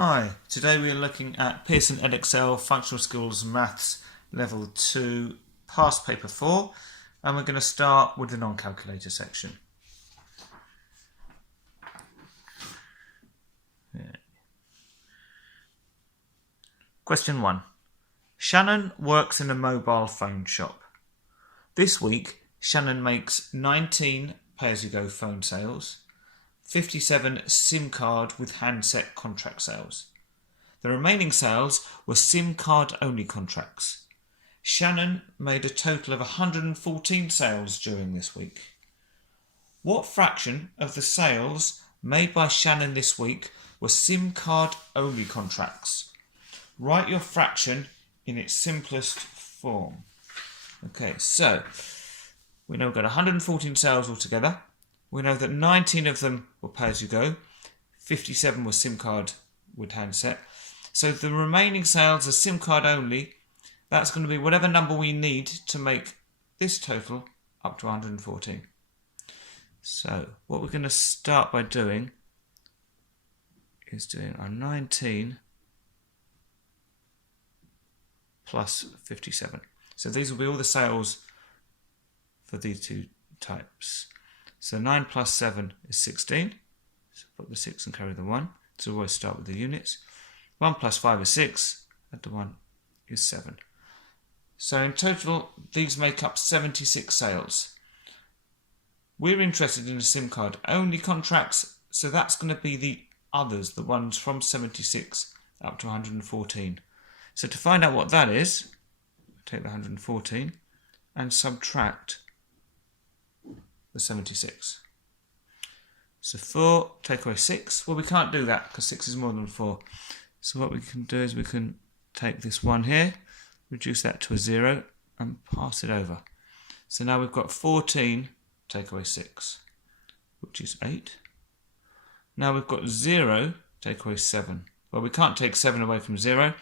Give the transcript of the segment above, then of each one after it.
Hi, today we are looking at Pearson Edexcel Functional Skills Maths Level 2 Past Paper 4, and we're going to start with the non-calculator section. Question 1. Shannon works in a mobile phone shop. This week, Shannon makes 19 pay-as-you-go phone sales, 57 SIM card with handset contract sales. The remaining sales were SIM card only contracts. Shannon made a total of 114 sales during this week. What fraction of the sales made by Shannon this week were SIM card only contracts? Write your fraction in its simplest form. Okay, so we know we've got 114 sales altogether. We know that 19 of them were pay-as-you-go, 57 were SIM card with handset. So the remaining sales are SIM card only. That's going to be whatever number we need to make this total up to 114. So what we're going to start by doing is doing our 19 plus 57. So these will be all the sales for these two types. So 9 plus 7 is 16. So put the 6 and carry the 1. So always start with the units. 1 plus 5 is 6. Add the 1 is 7. So in total, these make up 76 sales. We're interested in the SIM card only contracts, so that's going to be the others, the ones from 76 up to 114. So to find out what that is, take the 114 and subtract the 76. So 4 take away 6. Well, we can't do that because 6 is more than 4. So what we can do is we can take this 1 here, reduce that to a 0 and pass it over. So now we've got 14 take away 6, which is 8. Now we've got 0 take away 7. Well, we can't take 7 away from 0.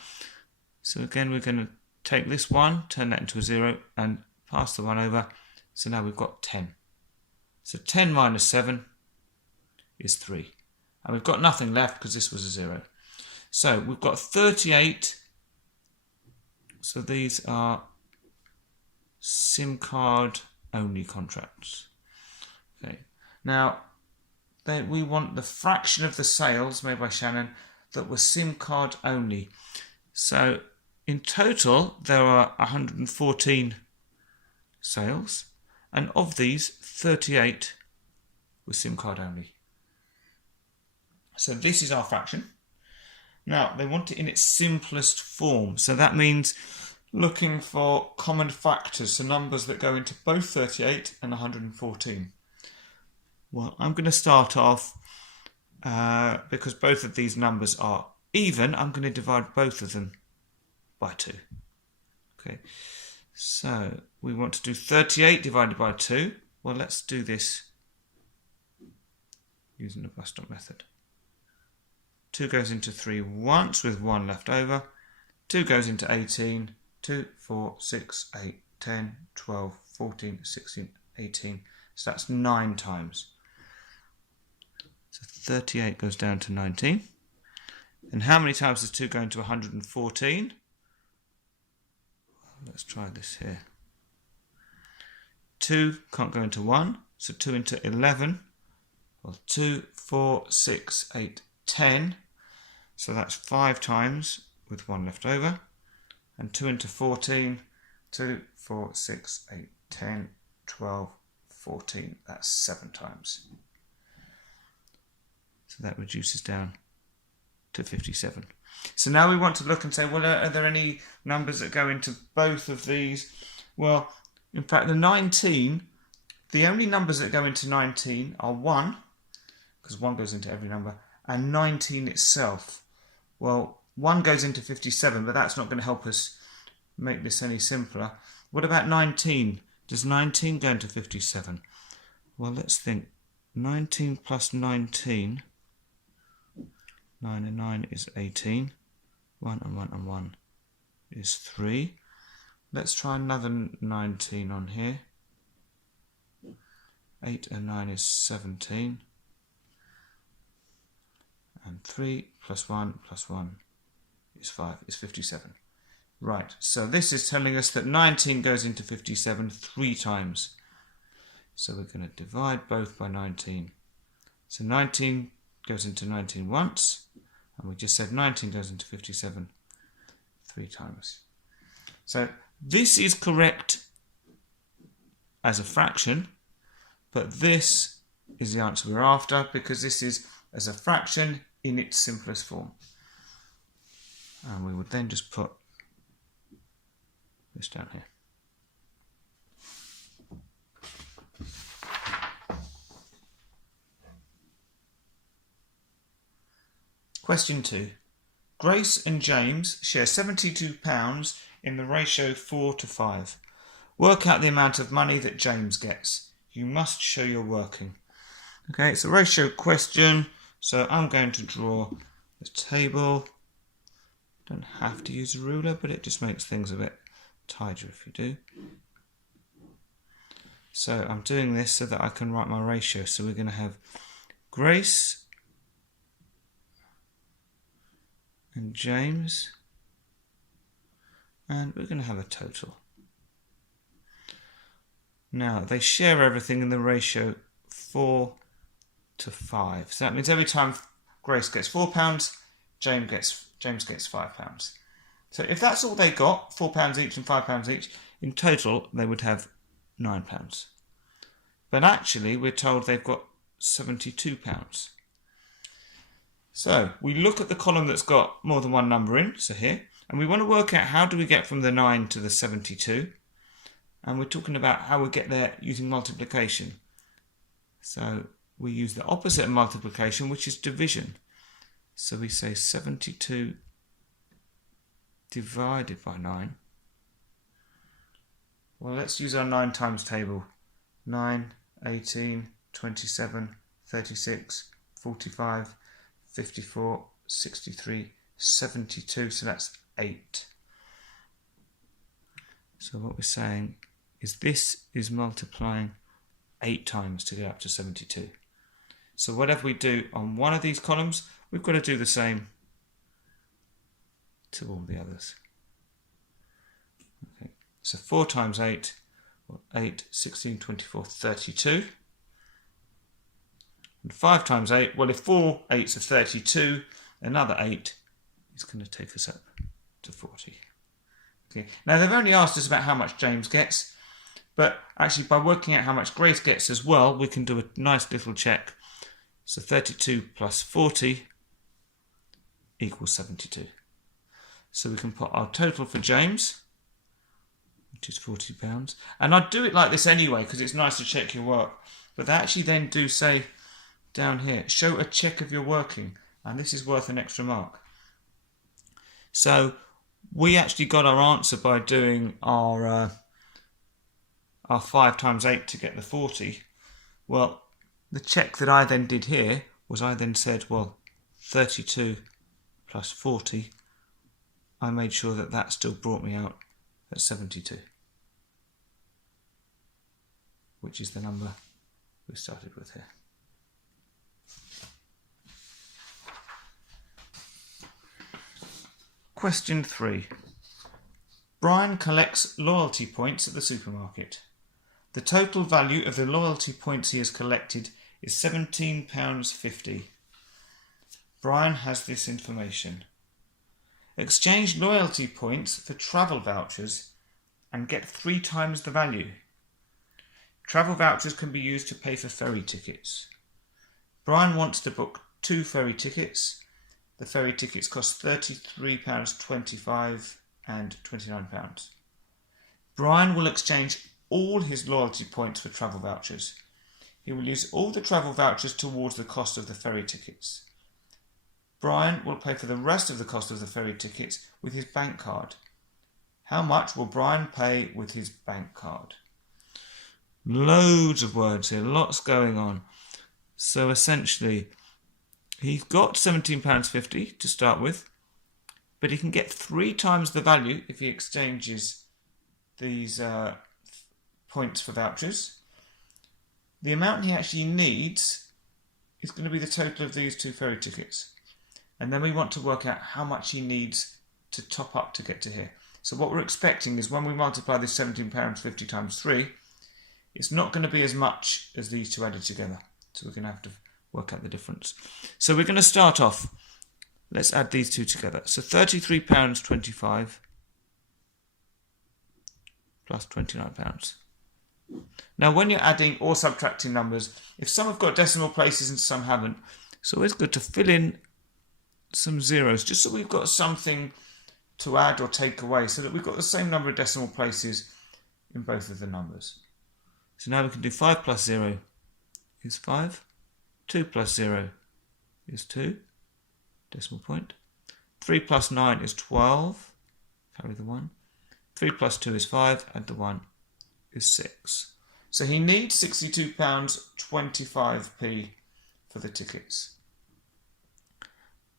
So again, we're going to take this 1, turn that into a 0 and pass the 1 over. So now we've got 10. So 10 minus 7 is 3. And we've got nothing left because this was a 0. So we've got 38. So these are SIM card only contracts. Okay. Now, we want the fraction of the sales made by Shannon that were SIM card only. So in total, there are 114 sales. And of these, 38 were SIM card only. So this is our fraction. Now, they want it in its simplest form. So that means looking for common factors, so numbers that go into both 38 and 114. Well, I'm going to start off, because both of these numbers are even, I'm going to divide both of them by 2. Okay. So we want to do 38 divided by 2. Well, let's do this using the bus stop method. 2 goes into 3 once with 1 left over. 2 goes into 18. 2, 4, 6, 8, 10, 12, 14, 16, 18. So that's 9 times. So 38 goes down to 19. And how many times does 2 go into 114? Let's try this here. 2 can't go into 1, so 2 into 11. Well, 2, 4, 6, 8, 10. So that's 5 times with 1 left over. And 2 into 14, 2, 4, 6, 8, 10, 12, 14. That's 7 times. So that reduces down to 57. So now we want to look and say, well, are there any numbers that go into both of these? Well, in fact, the 19, the only numbers that go into 19 are 1, because 1 goes into every number, and 19 itself. Well, 1 goes into 57, but that's not going to help us make this any simpler. What about 19? Does 19 go into 57? Well, let's think. 19 plus 19... 9 and 9 is 18. 1 and 1 and 1 is 3. Let's try another 19 on here. 8 and 9 is 17. And 3 plus 1 plus 1 is 5, is 57. Right, so this is telling us that 19 goes into 57 3 times. So we're going to divide both by 19. So 19 goes into 19 once, and we just said 19 goes into 57 3 times. So this is correct as a fraction, but this is the answer we're after because this is as a fraction in its simplest form. And we would then just put this down here. Question 2. Grace and James share £72 in the ratio 4 to 5. Work out the amount of money that James gets. You must show your working. Okay, it's a ratio question, so I'm going to draw the table. Don't have to use a ruler, but it just makes things a bit tidier if you do. So I'm doing this so that I can write my ratio. So we're going to have Grace and James, and we're going to have a total. Now they share everything in the ratio 4 to 5. So that means every time Grace gets £4, James gets £5. So if that's all they got, £4 each and £5 each, in total they would have £9. But actually we're told they've got £72. So we look at the column that's got more than one number in, so here, and we want to work out how do we get from the 9 to the 72. And we're talking about how we get there using multiplication. So we use the opposite of multiplication, which is division. So we say 72 divided by 9. Well, let's use our 9 times table. 9, 18, 27, 36, 45, 54, 63, 72, so that's 8. So what we're saying is this is multiplying 8 times to get up to 72. So whatever we do on one of these columns, we've got to do the same to all the others. Okay, so 4 times 8, well, 8, 16, 24, 32. And 5 times 8, well, if 4 8s are 32, another 8 is going to take us up to 40. Okay. Now, they've only asked us about how much James gets, but actually by working out how much Grace gets as well, we can do a nice little check. So 32 plus 40 equals 72. So we can put our total for James, which is £40. And I'd do it like this anyway, because it's nice to check your work. But they actually then do say down here, show a check of your working. And this is worth an extra mark. So we actually got our answer by doing our 5 times 8 to get the 40. Well, the check that I then did here was I then said, well, 32 plus 40. I made sure that that still brought me out at 72, which is the number we started with here. Question 3. Brian collects loyalty points at the supermarket. The total value of the loyalty points he has collected is £17.50. Brian has this information. Exchange loyalty points for travel vouchers and get 3 times the value. Travel vouchers can be used to pay for ferry tickets. Brian wants to book 2 ferry tickets. The ferry tickets cost £33.25 and £29. Brian will exchange all his loyalty points for travel vouchers. He will use all the travel vouchers towards the cost of the ferry tickets. Brian will pay for the rest of the cost of the ferry tickets with his bank card. How much will Brian pay with his bank card? Loads of words here, lots going on. So essentially, he's got £17.50 to start with, but he can get 3 times the value if he exchanges these points for vouchers. The amount he actually needs is going to be the total of these 2 ferry tickets. and then we want to work out how much he needs to top up to get to here. So what we're expecting is when we multiply this £17.50 times 3, it's not going to be as much as these two added together. So we're going to have to work out the difference. So we're going to start off. Let's add these two together. So £33.25 plus £29. Now when you're adding or subtracting numbers, if some have got decimal places and some haven't, it's always good to fill in some zeros just so we've got something to add or take away so that we've got the same number of decimal places in both of the numbers. So now we can do 5 plus 0 is 5, 2 plus 0 is 2, decimal point, 3 plus 9 is 12, carry the 1, 3 plus 2 is 5, add the 1 is 6. So he needs £62.25p for the tickets.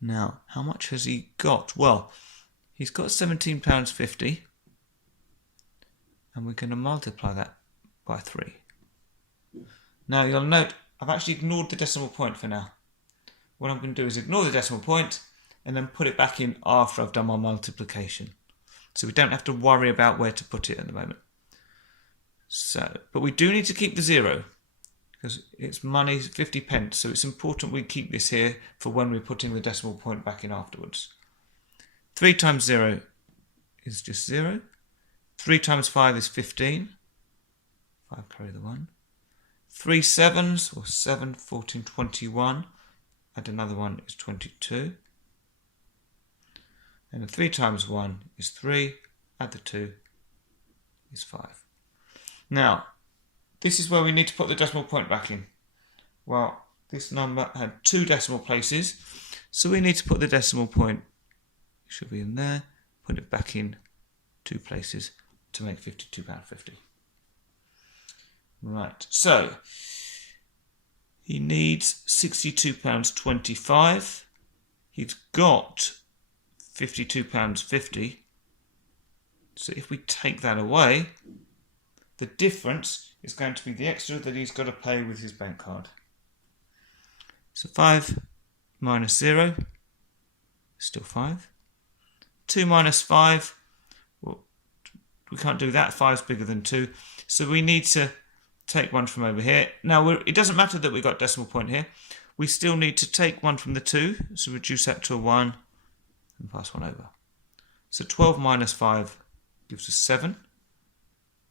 Now, how much has he got? Well, he's got £17.50, and we're going to multiply that by 3. Now, you'll note I've actually ignored the decimal point for now. What I'm going to do is ignore the decimal point and then put it back in after I've done my multiplication. So we don't have to worry about where to put it at the moment. So, but we do need to keep the 0 because it's money, 50 pence. So it's important we keep this here for when we're putting the decimal point back in afterwards. 3 times 0 is just 0. 3 times 5 is 15. 5 carry the 1. 3 sevens, or 7, 14, 21. Add another 1 is 22. And 3 times 1 is 3. Add the 2 is 5. Now, this is where we need to put the decimal point back in. Well, this number had 2 decimal places, so we need to put the decimal point, it should be in there, put it back in 2 places to make £52.50. Right, so he needs £62.25. He's got £52.50. So if we take that away, the difference is going to be the extra that he's got to pay with his bank card. So 5 minus 0 is still 5. 2 minus 5, well, we can't do that. 5 is bigger than 2. So we need to take 1 from over here. Now, it doesn't matter that we got decimal point here. We still need to take 1 from the 2. So reduce that to a 1 and pass 1 over. So 12 minus 5 gives us 7.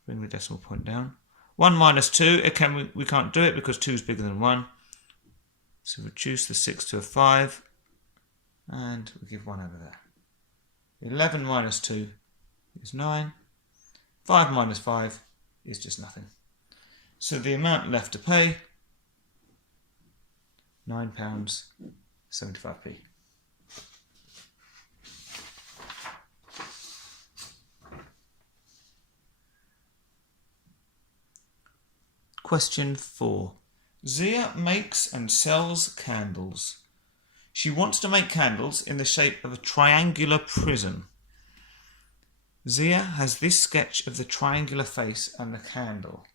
Bring the decimal point down. 1 minus 2, again, we can't do it because 2 is bigger than 1. So reduce the 6 to a 5. And we give 1 over there. 11 minus 2 is 9. 5 minus 5 is just nothing. So the amount left to pay, £9.75p. Question 4. Zia makes and sells candles. She wants to make candles in the shape of a triangular prism. Zia has this sketch of the triangular face and the candle.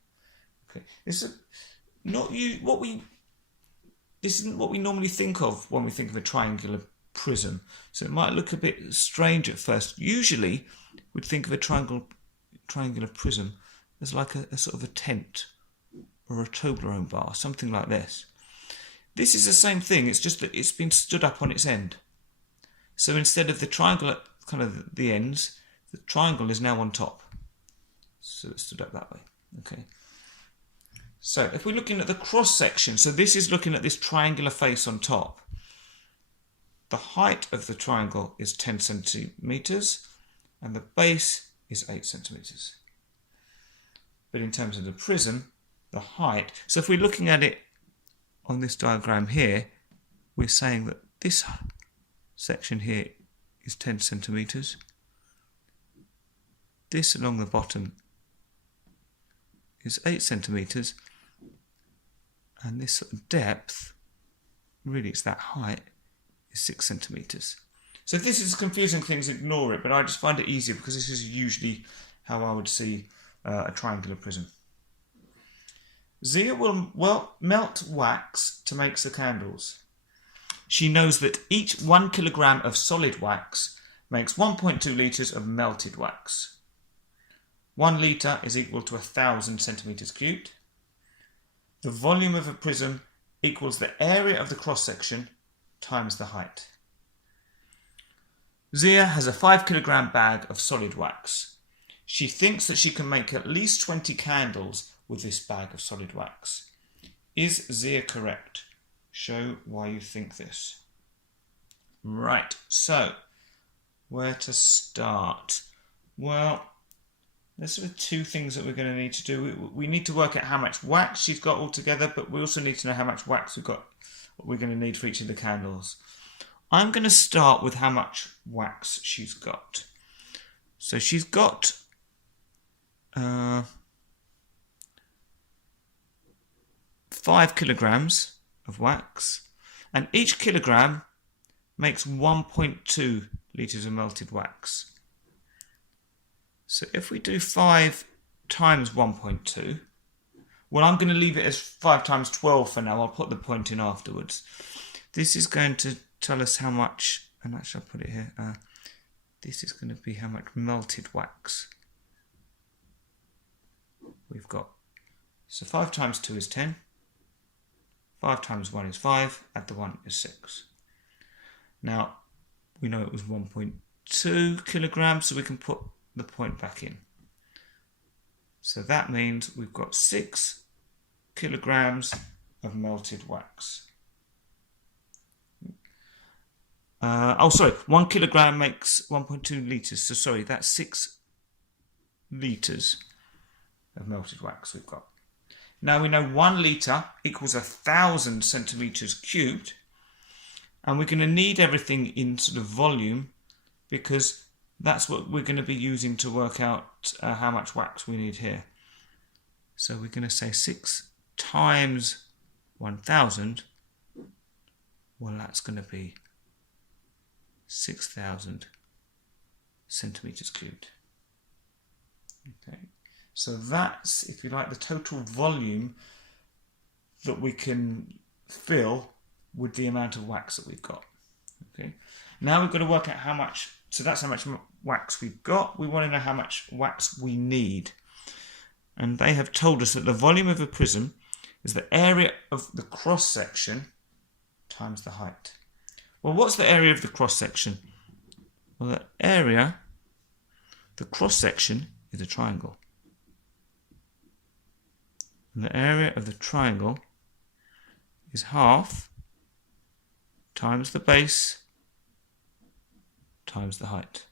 Okay, this isn't what we normally think of when we think of a triangular prism. So it might look a bit strange at first. Usually, we'd think of a triangular prism as like a sort of a tent or a Toblerone bar, something like this. This is the same thing. It's just that it's been stood up on its end. So instead of the triangle at kind of the ends, the triangle is now on top. So it's stood up that way. Okay. So if we're looking at the cross section, so this is looking at this triangular face on top. The height of the triangle is 10 centimeters and the base is 8 centimeters. But in terms of the prism, the height, so if we're looking at it on this diagram here, we're saying that this section here is 10 centimeters. This along the bottom is 8 centimeters. And this sort of depth, really it's that height, is 6 centimeters. So if this is confusing things, ignore it, but I just find it easier because this is usually how I would see a triangular prism. Zia will melt wax to make the candles. she knows that each 1 kilogram of solid wax makes 1.2 litres of melted wax. 1 litre is equal to 1,000 centimetres cubed. The volume of a prism equals the area of the cross-section times the height. Zia has a 5 kilogram bag of solid wax. She thinks that she can make at least 20 candles with this bag of solid wax. Is Zia correct? Show why you think this. Right, so where to start? Well, there's sort of two things that we're going to need to do. We need to work out how much wax she's got altogether, but we also need to know how much wax what we're going to need for each of the candles. I'm going to start with how much wax she's got. So she's got 5 kilograms of wax, and each kilogram makes 1.2 litres of melted wax. So if we do 5 times 1.2, well, I'm going to leave it as 5 times 12 for now. I'll put the point in afterwards. This is going to tell us how much, and actually I'll put it here, this is going to be how much melted wax we've got. So 5 times 2 is 10. 5 times 1 is 5. Add the 1 is 6. Now, we know it was 1.2 kilograms, so we can put the point back in. So that means we've got 6 kilograms of melted wax. 1 kilogram makes 1.2 litres. So sorry, that's 6 litres of melted wax we've got. Now we know 1 litre equals 1,000 centimetres cubed, and we're going to need everything in sort of volume because that's what we're going to be using to work out how much wax we need here. So we're going to say 6 times 1,000. Well, that's going to be 6,000 centimetres cubed. Okay, so that's, if you like, the total volume that we can fill with the amount of wax that we've got. Okay, now we've got to work out how much, so that's how much wax we've got. We want to know how much wax we need. And they have told us that the volume of a prism is the area of the cross-section times the height. Well, what's the area of the cross-section? Well, the area, the cross-section is a triangle. And the area of the triangle is half times the base times the height.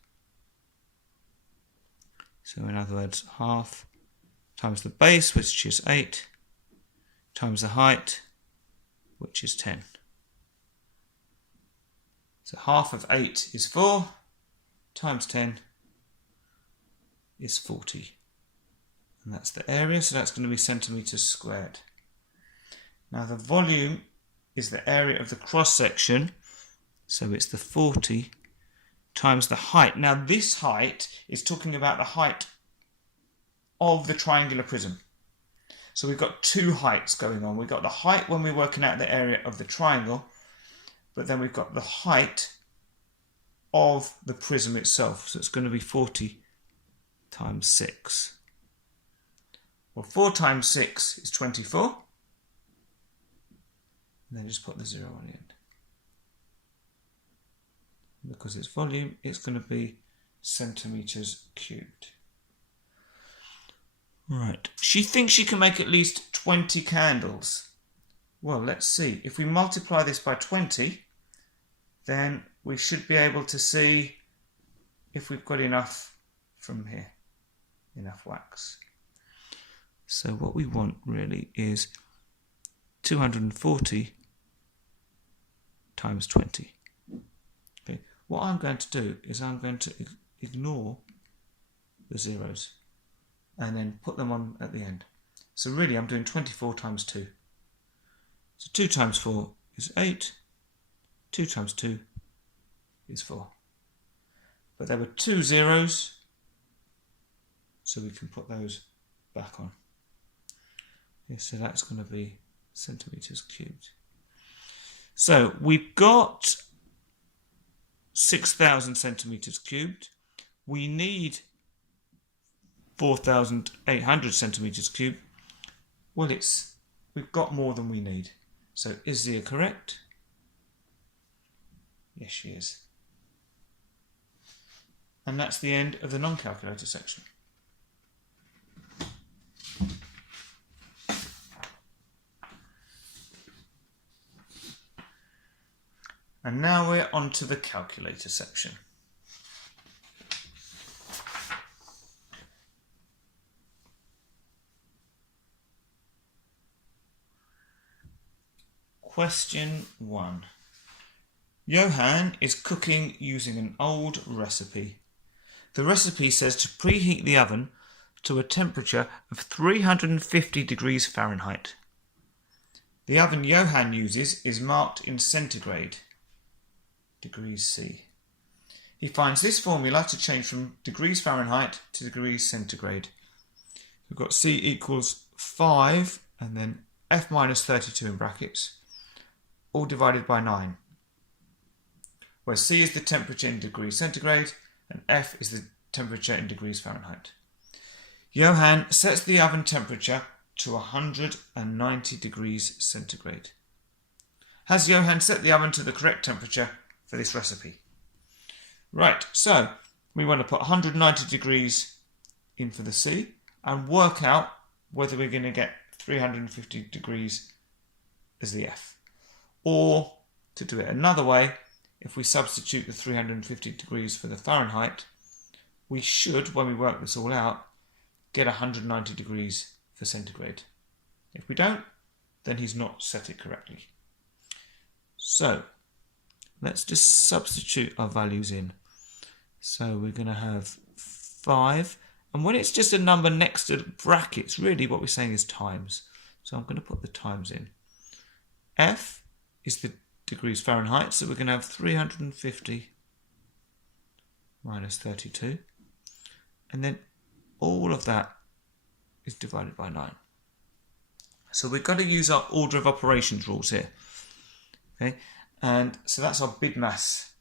So in other words, half times the base, which is 8, times the height, which is 10. So half of 8 is 4, times 10 is 40. And that's the area, so that's going to be centimetres squared. Now the volume is the area of the cross-section, so it's the 40 times the height. Now this height is talking about the height of the triangular prism. So we've got two heights going on. We've got the height when we're working out the area of the triangle, but then we've got the height of the prism itself. So it's going to be 40 times 6. Well, 4 times 6 is 24. And then just put the 0 on the end. Because it's volume, it's going to be centimetres cubed. Right. She thinks she can make at least 20 candles. Well, let's see. If we multiply this by 20, then we should be able to see if we've got enough from here, enough wax. So what we want really is 240 times 20. Okay. What I'm going to do is I'm going to ignore the zeros and then put them on at the end. So really I'm doing 24 times 2. So 2 times 4 is 8. 2 times 2 is 4. But there were 2 zeros, so we can put those back on. Yeah, so that's going to be centimetres cubed. So we've got 6,000 centimetres cubed. We need 4,800 centimetres cubed. Well, we've got more than we need. So is Zia correct? Yes, she is. And that's the end of the non-calculator section. And now we're on to the calculator section. Question 1. Johan is cooking using an old recipe. The recipe says to preheat the oven to a temperature of 350 degrees Fahrenheit. The oven Johan uses is marked in centigrade, degrees C. He finds this formula to change from degrees Fahrenheit to degrees centigrade. We've got C equals 5 and then F minus 32 in brackets, all divided by 9, where C is the temperature in degrees centigrade and F is the temperature in degrees Fahrenheit. Johan sets the oven temperature to 190 degrees centigrade. Has Johan set the oven to the correct temperature for this recipe? Right, so we want to put 190 degrees in for the C and work out whether we're going to get 350 degrees as the F. Or, to do it another way, if we substitute the 350 degrees for the Fahrenheit, we should, when we work this all out, get 190 degrees for centigrade. If we don't, then he's not set it correctly. So, let's just substitute our values in. So we're going to have 5, and when it's just a number next to brackets, really what we're saying is times. So I'm going to put the times in. F is the degrees Fahrenheit, so we're going to have 350 minus 32, and then all of that is divided by 9. So we've got to use our order of operations rules here. Okay, and so that's our bid mass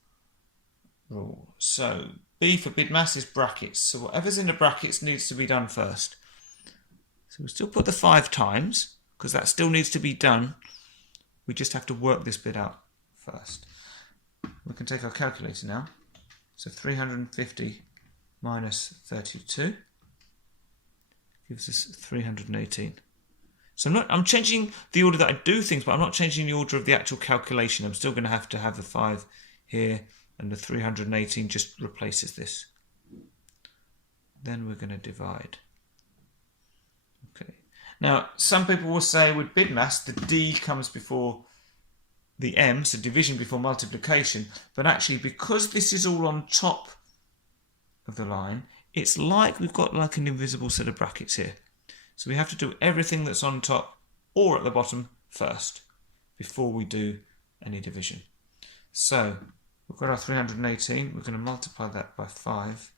rule. So B for bid mass is brackets, so whatever's in the brackets needs to be done first. So we still put the 5 times, because that still needs to be done. We just have to work this bit out first. We can take our calculator now. So 350 minus 32 gives us 318. So I'm changing the order that I do things, but I'm not changing the order of the actual calculation. I'm still going to have the 5 here, and the 318 just replaces this. Then we're going to divide. Okay. Now, some people will say with bid mass, the D comes before the M, so division before multiplication, but actually because this is all on top of the line, it's like we've got like an invisible set of brackets here. So we have to do everything that's on top or at the bottom first before we do any division. So we've got our 318, we're going to multiply that by 5,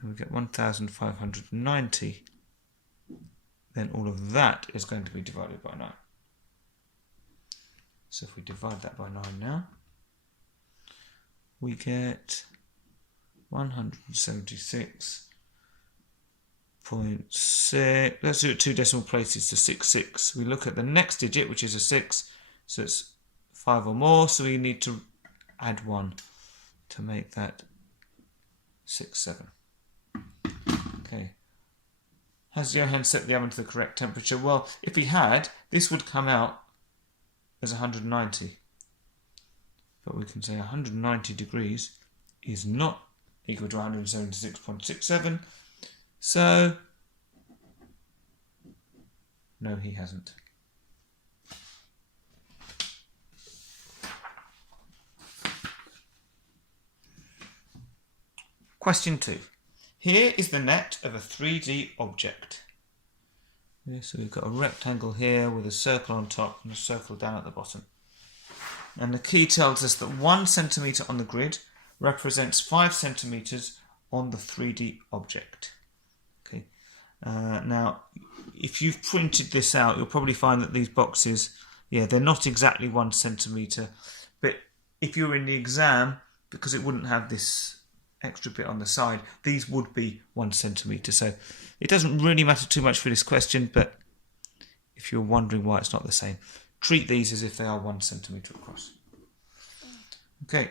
and we get 1,590. Then all of that is going to be divided by 9. So if we divide that by 9 now, we get 176.6. Let's do it 2 decimal places to 66. We look at the next digit, which is a 6, so it's 5 or more, so we need to add 1 to make that 67. Okay. Has Johan set the oven to the correct temperature? Well, if he had, this would come out as 190. But we can say 190 degrees is not equal to 176.67. So, no, he hasn't. Question 2. Here is the net of a 3D object. Yeah, so we've got a rectangle here with a circle on top and a circle down at the bottom. And the key tells us that 1 centimetre on the grid represents 5 centimetres on the 3D object. Okay. Now, if you've printed this out, you'll probably find that these boxes Yeah, they're not exactly 1 centimetre, but if you're in the exam, because it wouldn't have this extra bit on the side, these would be 1 centimetre. So it doesn't really matter too much for this question, but if you're wondering why it's not the same, treat these as if they are 1 centimetre across. Okay,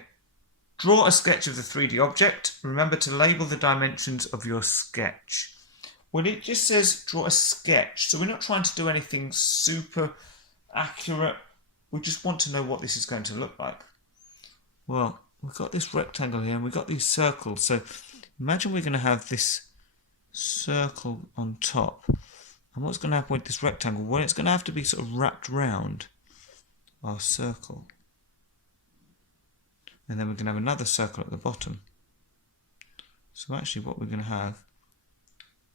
draw a sketch of the 3D object. Remember to label the dimensions of your sketch. Well, it just says draw a sketch, so we're not trying to do anything super accurate. We just want to know what this is going to look like. Well, we've got this rectangle here and we've got these circles. So imagine we're going to have this circle on top. And what's going to happen with this rectangle? Well, it's going to have to be sort of wrapped round our circle. And then we're going to have another circle at the bottom. So actually what we're going to have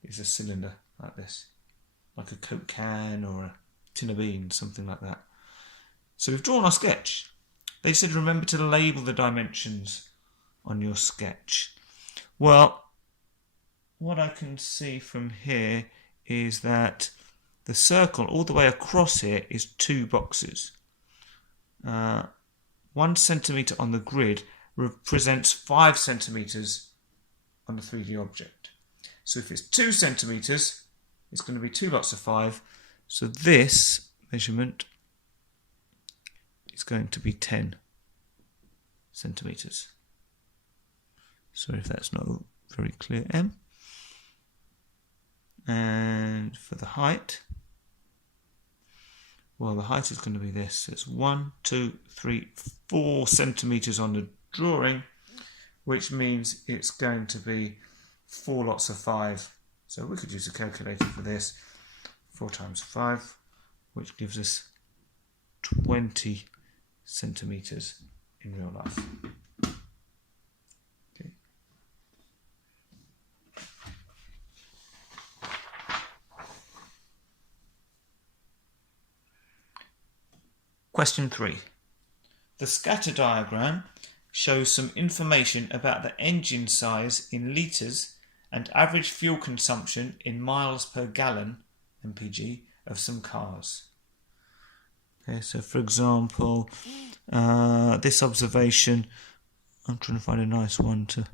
is a cylinder like this. Like a Coke can or a tin of beans, something like that. So we've drawn our sketch. They said remember to label the dimensions on your sketch. Well, what I can see from here is that the circle all the way across here is 2 boxes. 1 centimetre on the grid represents 5 centimetres on the 3D object. So if it's 2 centimetres, it's going to be 2 lots of 5. So this measurement is going to be 10 centimetres. Sorry if that's not very clear, M. And for the height, well, the height is going to be this. It's 1, 2, 3, 4 centimetres on the drawing, which means it's going to be 4 lots of 5. So we could use a calculator for this. 4 times 5, which gives us 20 centimetres in real life. Okay. Question 3. The scatter diagram shows some information about the engine size in litres and average fuel consumption in miles per gallon, mpg, of some cars. Okay, so for example, this observation, I'm trying to find a nice one to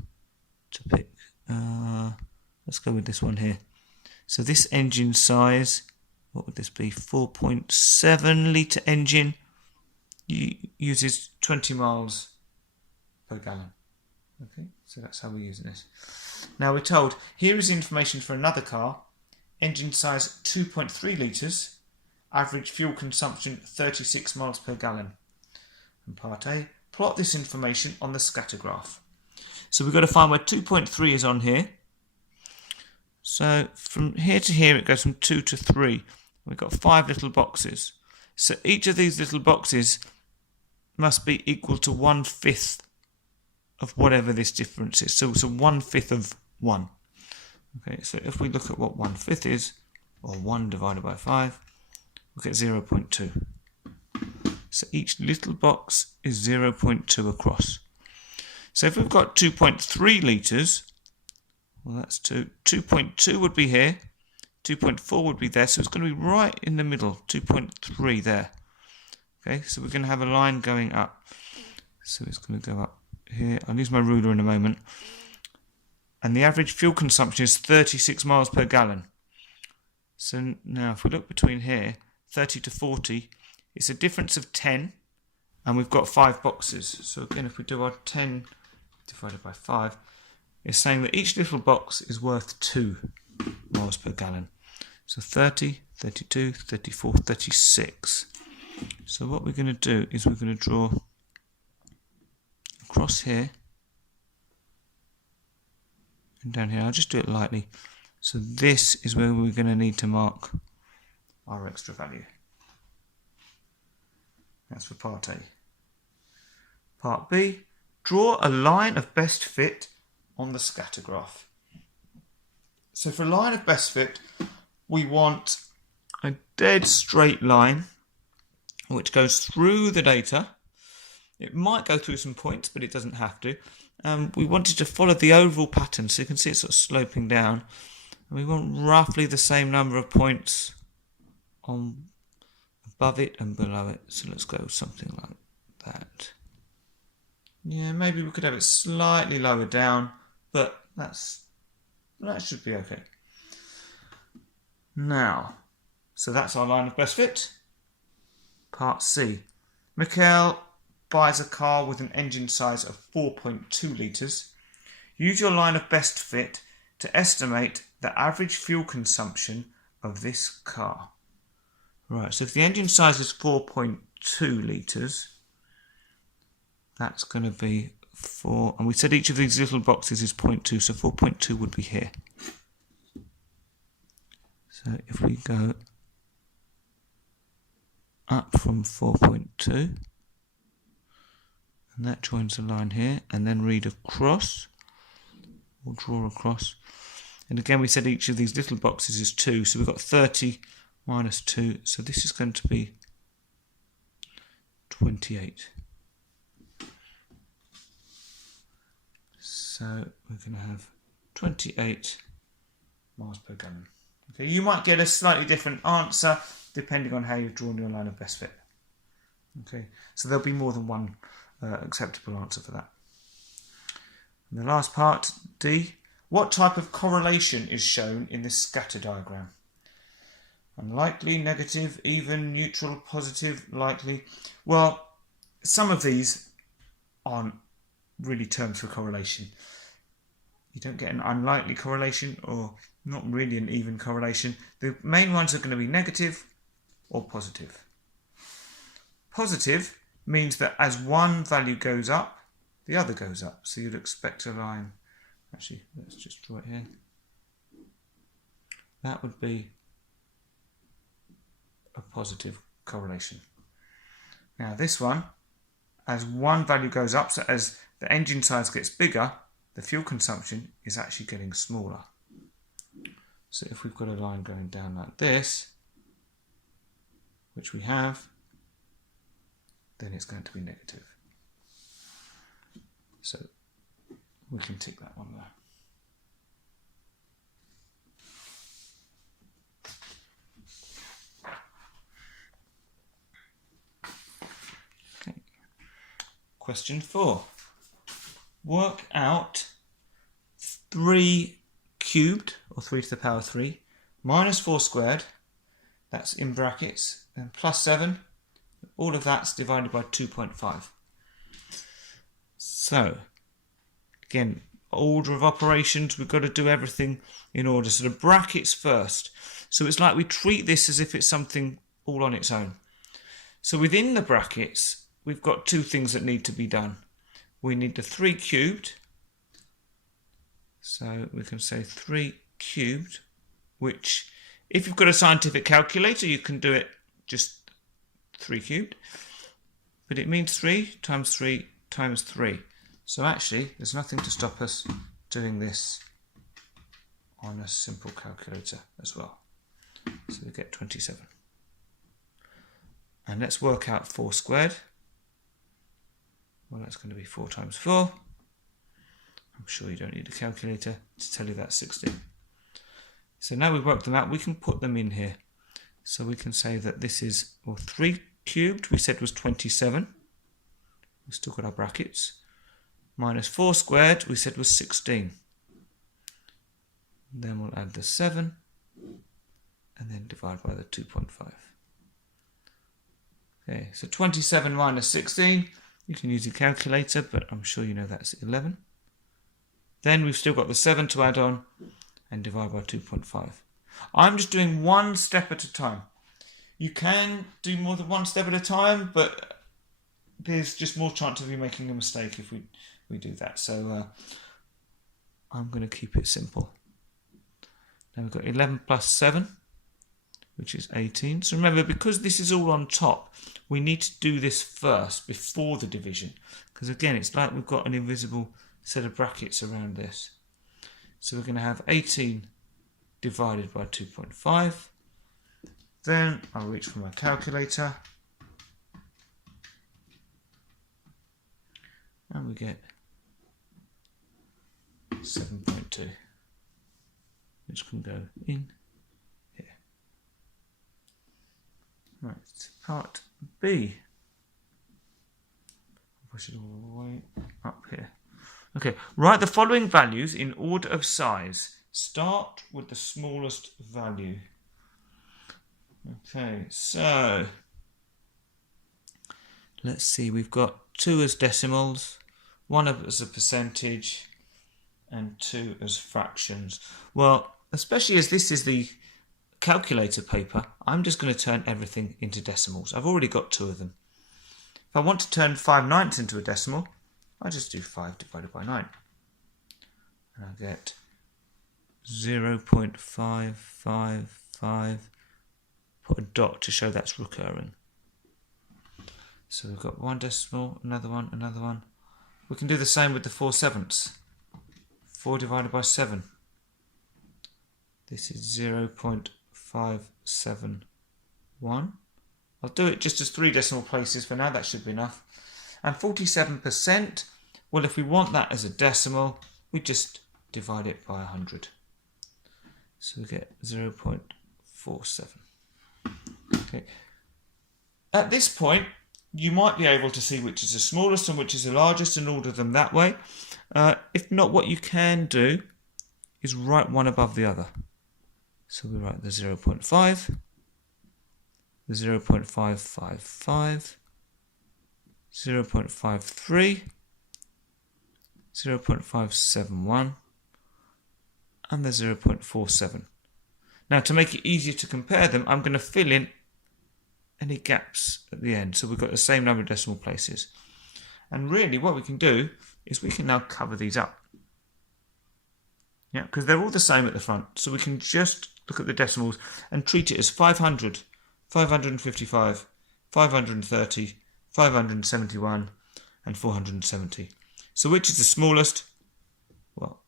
pick. Let's go with this one here. So this engine size, what would this be? 4.7 litre engine uses 20 miles per gallon. Okay, so that's how we're using this. Now we're told, here is information for another car, engine size 2.3 litres, average fuel consumption 36 miles per gallon. And part A, plot this information on the scatter graph. So we've got to find where 2.3 is on here. So from here to here it goes from 2 to 3. We've got 5 little boxes. So each of these little boxes must be equal to 1/5 of whatever this difference is. So it's a 1/5 of 1. Okay, so if we look at what 1/5 is, or 1 divided by 5, we'll get 0.2. So each little box is 0.2 across. So if we've got 2.3 litres, well that's 2. 2.2 would be here, 2.4 would be there, so it's going to be right in the middle, 2.3 there. Okay, so we're going to have a line going up. So it's going to go up here. I'll use my ruler in a moment. And the average fuel consumption is 36 miles per gallon. So now if we look between here, 30 to 40, it's a difference of 10, and we've got 5 boxes. So again, if we do our 10 divided by 5, it's saying that each little box is worth 2 miles per gallon. So 30, 32, 34, 36. So what we're going to do is we're going to draw across here and down here. I'll just do it lightly. So this is where we're going to need to mark our extra value. That's for part A. Part B, draw a line of best fit on the scatter graph. So for a line of best fit, we want a dead straight line which goes through the data. It might go through some points, but it doesn't have to. We wanted to follow the overall pattern, so you can see it's sort of sloping down. And we want roughly the same number of points on above it and below it. So let's go something like that. Yeah, maybe we could have it slightly lower down, but that should be okay. Now, so that's our line of best fit. Part C. Mikhail buys a car with an engine size of 4.2 litres. Use your line of best fit to estimate the average fuel consumption of this car. Right, so if the engine size is 4.2 litres, that's going to be 4, and we said each of these little boxes is 0.2, so 4.2 would be here. So if we go up from 4.2, and that joins the line here, and then read across, or draw across. And again, we said each of these little boxes is 2, so we've got 30 minus 2, so this is going to be 28. So we're going to have 28 miles per gallon. Okay, you might get a slightly different answer depending on how you've drawn your line of best fit. Okay, so there'll be more than one acceptable answer for that. And the last part, D. What type of correlation is shown in this scatter diagram? Unlikely, negative, even, neutral, positive, likely. Well, some of these aren't really terms for correlation. You don't get an unlikely correlation or not really an even correlation. The main ones are going to be negative or positive. Positive means that as one value goes up, the other goes up. So you'd expect a line. Actually, let's just draw it here. That would be a positive correlation. Now this one, as one value goes up, so as the engine size gets bigger, the fuel consumption is actually getting smaller. So if we've got a line going down like this, which we have, then it's going to be negative. So we can tick that one there. Okay. Question 4. Work out 3 cubed, or 3 to the power 3, minus 4 squared, that's in brackets, and plus 7, all of that's divided by 2.5. So, again, order of operations, we've got to do everything in order. So the brackets first. So it's like we treat this as if it's something all on its own. So within the brackets, we've got 2 things that need to be done. We need the 3 cubed. So we can say 3 cubed, which if you've got a scientific calculator, you can do it just 3 cubed. But it means 3 times 3 times 3. So actually, there's nothing to stop us doing this on a simple calculator as well. So we get 27. And let's work out 4 squared. Well, that's going to be 4 times 4. I'm sure you don't need a calculator to tell you that's 16. So now we've worked them out, we can put them in here. So we can say that this is, well, 3 cubed, we said was 27. We've still got our brackets. Minus 4 squared, we said was 16. Then we'll add the 7, and then divide by the 2.5. Okay, so 27 minus 16, you can use your calculator, but I'm sure you know that's 11. Then we've still got the 7 to add on, and divide by 2.5. I'm just doing one step at a time. You can do more than one step at a time, but there's just more chance of you making a mistake if we do that. So I'm going to keep it simple. Now we've got 11 plus 7, which is 18. So remember, because this is all on top, we need to do this first before the division. Because again, it's like we've got an invisible set of brackets around this. So we're going to have 18 divided by 2.5. Then I'll reach for my calculator. And we get 7.2, which can go in here. Right, part B. Push it all the way up here. Okay, write the following values in order of size. Start with the smallest value. Okay, so let's see, we've got 2 as decimals, 1 as a percentage, and 2 as fractions. Well, especially as this is the calculator paper, I'm just going to turn everything into decimals. I've already got 2 of them. If I want to turn 5/9 into a decimal, I just do 5 divided by 9. And I get 0.555. Put a dot to show that's recurring. So we've got 1 decimal, another one, another one. We can do the same with the 4/7. 4 divided by 7. This is 0.571. I'll do it just as 3 decimal places for now, that should be enough. And 47%, well, if we want that as a decimal, we just divide it by 100. So we get 0.47. Okay. At this point, you might be able to see which is the smallest and which is the largest and order them that way. If not, what you can do is write one above the other. So we write the 0.5, the 0.555, 0.53, 0.571, and the 0.47. Now, to make it easier to compare them, I'm going to fill in any gaps at the end. So we've got the same number of decimal places. And really what we can do is we can now cover these up. Yeah, because they're all the same at the front. So we can just look at the decimals and treat it as 500, 555, 530, 571, and 470. So which is the smallest? Well,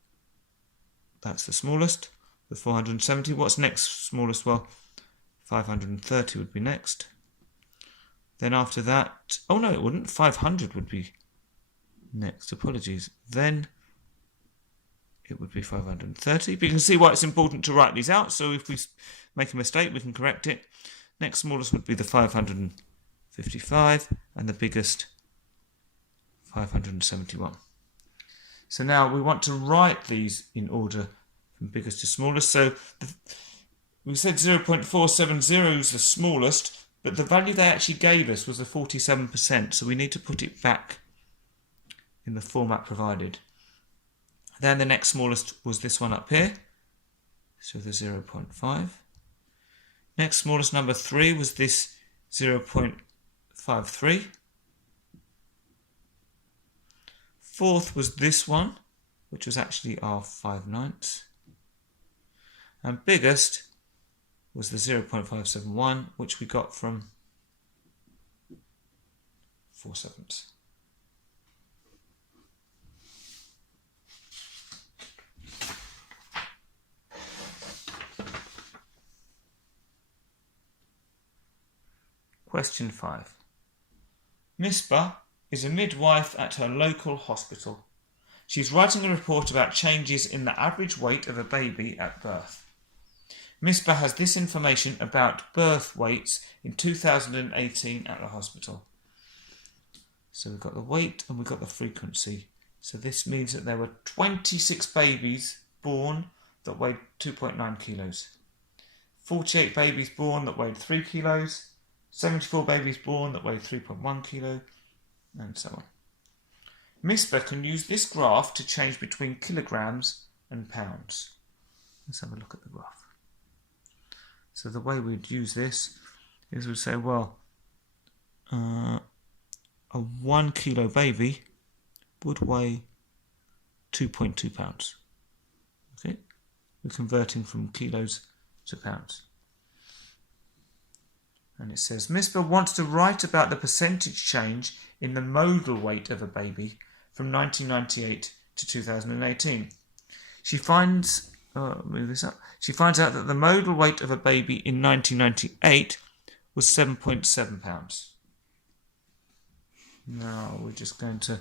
that's the smallest, the 470. What's next smallest? Well, 530 would be next. Then after that, oh no, it wouldn't. 500 would be next. Apologies. Then it would be 530. But you can see why it's important to write these out. So if we make a mistake, we can correct it. Next smallest would be the 555, and the biggest 571. So now we want to write these in order from biggest to smallest. So we said 0.470 is the smallest, but the value they actually gave us was the 47%. So we need to put it back in the format provided. Then the next smallest was this one up here, so the 0.5. Next smallest, number 3, was this 0.53. Fourth was this one, which was actually our 5/9. And biggest was the 0.571, which we got from 4/7. Question 5. Misbah is a midwife at her local hospital. She's writing a report about changes in the average weight of a baby at birth. Misbah has this information about birth weights in 2018 at the hospital. So we've got the weight and we've got the frequency. So this means that there were 26 babies born that weighed 2.9 kilos. 48 babies born that weighed 3 kilos. 74 babies born that weighed 3.1 kilo, and so on. Misbah can use this graph to change between kilograms and pounds. Let's have a look at the graph. So the way we'd use this is we'd say, well, a 1 kilo baby would weigh 2.2 pounds. Okay, we're converting from kilos to pounds. And it says, Misbah wants to write about the percentage change in the modal weight of a baby from 1998 to 2018. She finds, She finds out that the modal weight of a baby in 1998 was 7.7 pounds. Now we're just going to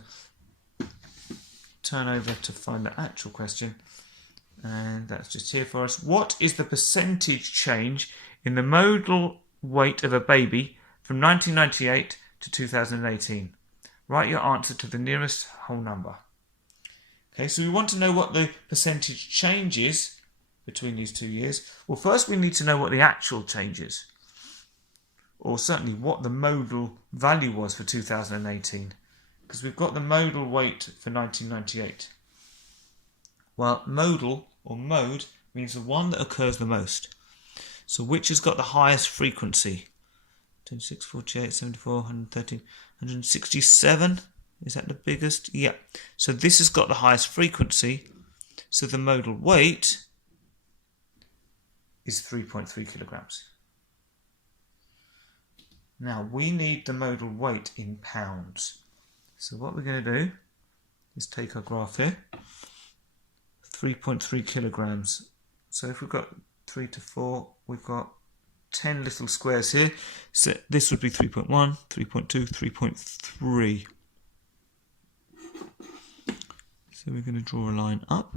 turn over to find the actual question. And that's just here for us. What is the percentage change in the modal weight of a baby from 1998 to 2018. Write your answer to the nearest whole number. Okay, so we want to know what the percentage change is between these 2 years. Well, first we need to know what the actual change is, or certainly what the modal value was for 2018, because we've got the modal weight for 1998. Well, modal or mode means the one that occurs the most. So which has got the highest frequency? 26, 48, 74, 113, 167. Is that the biggest? Yeah. So this has got the highest frequency. So the modal weight is 3.3 kilograms. Now we need the modal weight in pounds. So what we're going to do is take our graph here. 3.3 kilograms. So if we've got 3 to 4, we've got 10 little squares here. So this would be 3.1, 3.2, 3.3. So we're going to draw a line up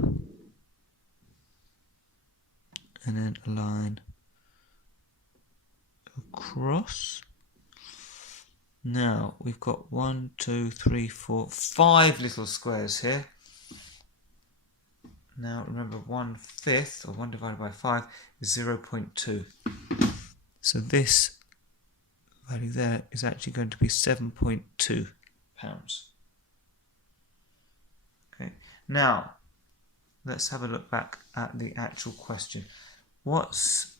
and then a line across. Now we've got 1, 2, 3, 4, 5 little squares here. Now remember 1/5 or 1 divided by 5 is 0.2. So this value there is actually going to be 7.2 pounds. Okay. Now let's have a look back at the actual question. What's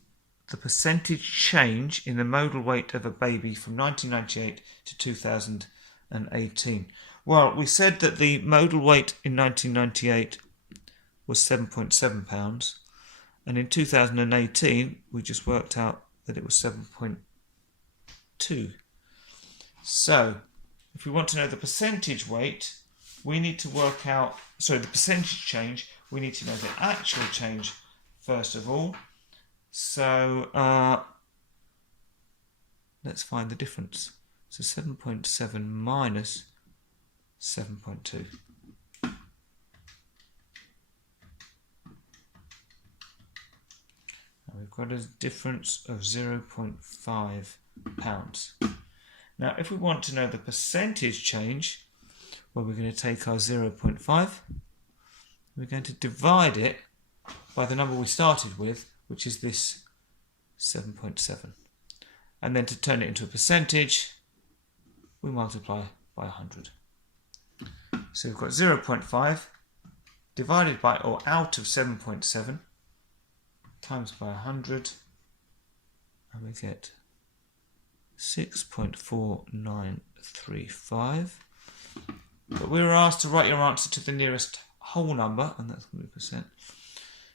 the percentage change in the modal weight of a baby from 1998 to 2018? Well, we said that the modal weight in 1998 was 7.7 pounds, and in 2018 we just worked out that it was 7.2. So if we want to know the percentage weight, we need to work out, the percentage change, we need to know the actual change first of all. So let's find the difference. So 7.7 minus 7.2. We've got a difference of 0.5 pounds. Now, if we want to know the percentage change, well, we're going to take our 0.5. We're going to divide it by the number we started with, which is this 7.7. And then to turn it into a percentage, we multiply by 100. So we've got 0.5 divided by or out of 7.7 times by 100, and we get 6.4935. But we were asked to write your answer to the nearest whole number, and that's going to be percent.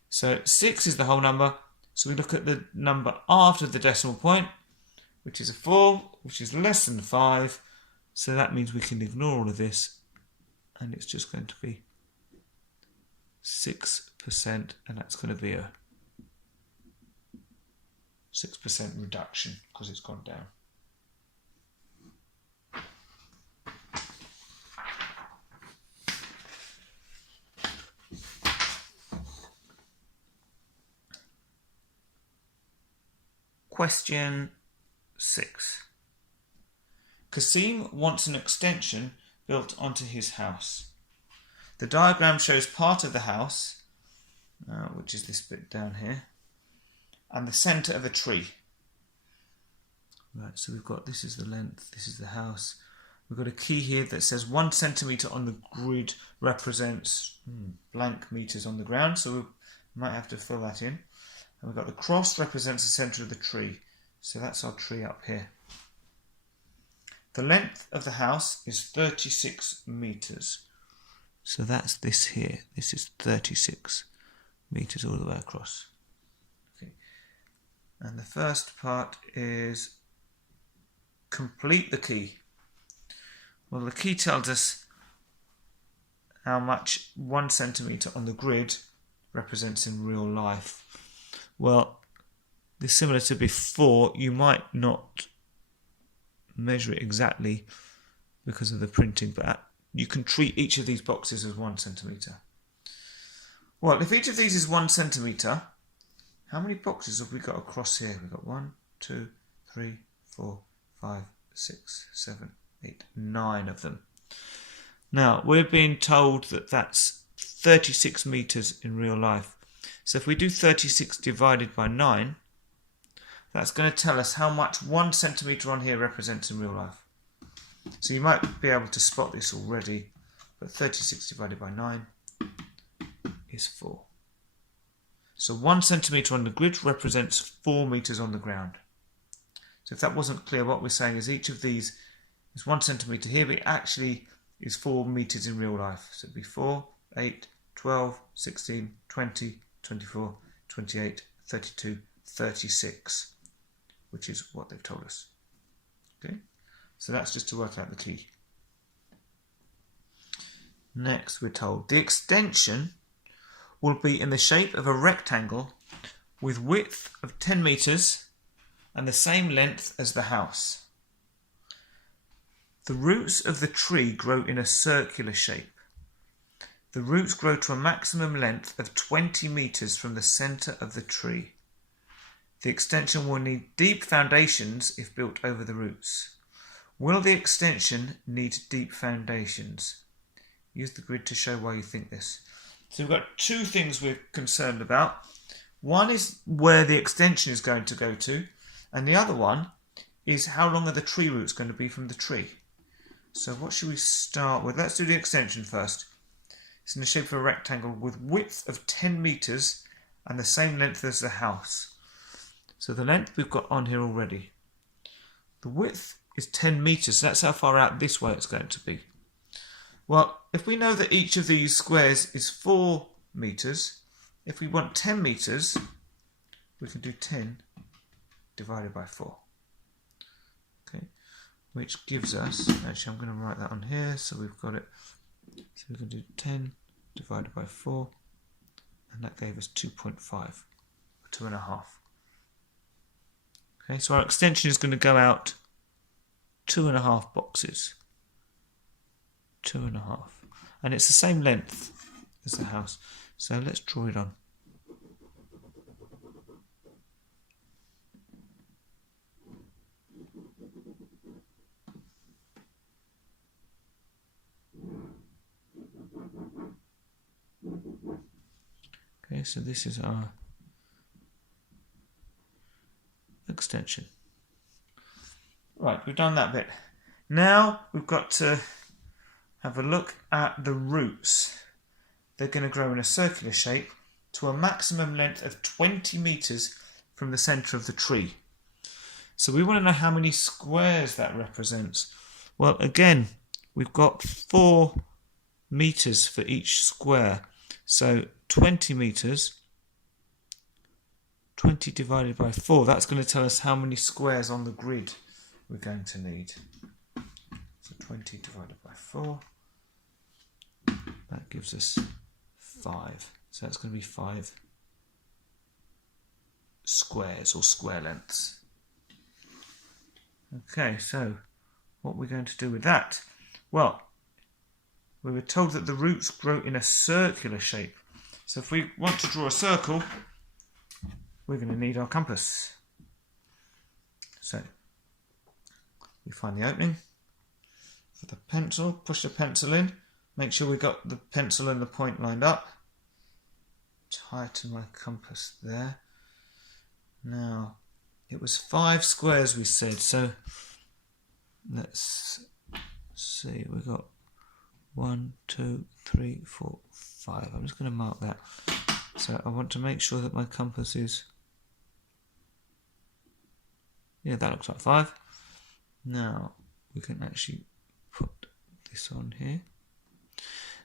So 6 is the whole number, so we look at the number after the decimal point, which is a 4, which is less than 5, so that means we can ignore all of this, and it's just going to be 6%, and that's going to be a 6% reduction because it's gone down. Question 6. Kasim wants an extension built onto his house. The diagram shows part of the house, which is this bit down here, and the centre of a tree. Right, so we've got, this is the length, this is the house. We've got a key here that says 1 centimetre on the grid represents blank metres on the ground, so we might have to fill that in. And we've got the cross represents the centre of the tree, so that's our tree up here. The length of the house is 36 metres. So that's this here. This is 36 metres all the way across. Okay. And the first part is complete the key. Well, the key tells us how much 1 centimetre on the grid represents in real life. Well, this is similar to before. You might not measure it exactly because of the printing, but you can treat each of these boxes as 1 centimetre. Well, if each of these is 1 centimetre, how many boxes have we got across here? We've got 1, 2, 3, 4, 5, 6, 7, 8, 9 of them. Now, we're being told that that's 36 metres in real life. So if we do 36 divided by 9, that's going to tell us how much 1 centimetre on here represents in real life. So you might be able to spot this already, but 36 divided by 9 is 4. So 1 centimetre on the grid represents 4 metres on the ground. So if that wasn't clear, what we're saying is each of these is 1 centimetre here, but it actually is 4 metres in real life. So it'd be 4, 8, 12, 16, 20, 24, 28, 32, 36, which is what they've told us. Okay, so that's just to work out the key. Next, we're told the extension will be in the shape of a rectangle with width of 10 metres and the same length as the house. The roots of the tree grow in a circular shape. The roots grow to a maximum length of 20 metres from the centre of the tree. The extension will need deep foundations if built over the roots. Will the extension need deep foundations? Use the grid to show why you think this. So we've got two things we're concerned about. One is where the extension is going to go to, and the other one is how long are the tree roots going to be from the tree. So what should we start with? Let's do the extension first. It's in the shape of a rectangle with width of 10 metres and the same length as the house. So the length we've got on here already. The width is 10 metres, so that's how far out this way it's going to be. Well, if we know that each of these squares is 4 metres, if we want 10 metres, we can do 10 divided by 4. Okay, which gives us, actually I'm going to write that on here so we've got it. So we can do 10 divided by 4, and that gave us 2.5, or 2.5. Okay, so our extension is going to go out 2.5 boxes. 2.5, and it's the same length as the house. So let's draw it on. Okay, so this is our extension. Right, we've done that bit. Now we've got to have a look at the roots. They're going to grow in a circular shape to a maximum length of 20 metres from the centre of the tree. So we want to know how many squares that represents. Well, again, we've got 4 metres for each square. So 20 metres, 20 divided by 4, that's going to tell us how many squares on the grid we're going to need. So 20 divided by 4, that gives us 5. So that's going to be 5 squares or square lengths. Okay, so what we're going to do with that? Well, we were told that the roots grow in a circular shape. So if we want to draw a circle, we're going to need our compass. So we find the opening for the pencil, push the pencil in, make sure we got the pencil and the point lined up, tie to my compass there. Now, it was 5 squares we said, so let's see, we've got 1, 2, 3, 4, 5. I'm just going to mark that. So I want to make sure that my compass is, yeah, that looks like 5. Now we can actually put this on here.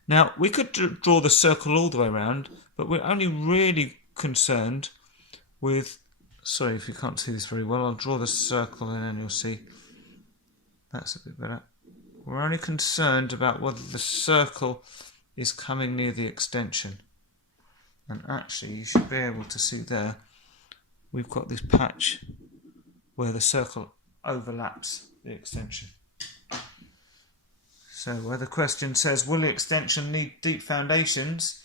Now we could draw the circle all the way around, but we're only really concerned with, sorry if you can't see this very well, I'll draw the circle and then you'll see that's a bit better. We're only concerned about whether the circle is coming near the extension. And actually you should be able to see there, we've got this patch where the circle overlaps the extension. So where the question says, will the extension need deep foundations?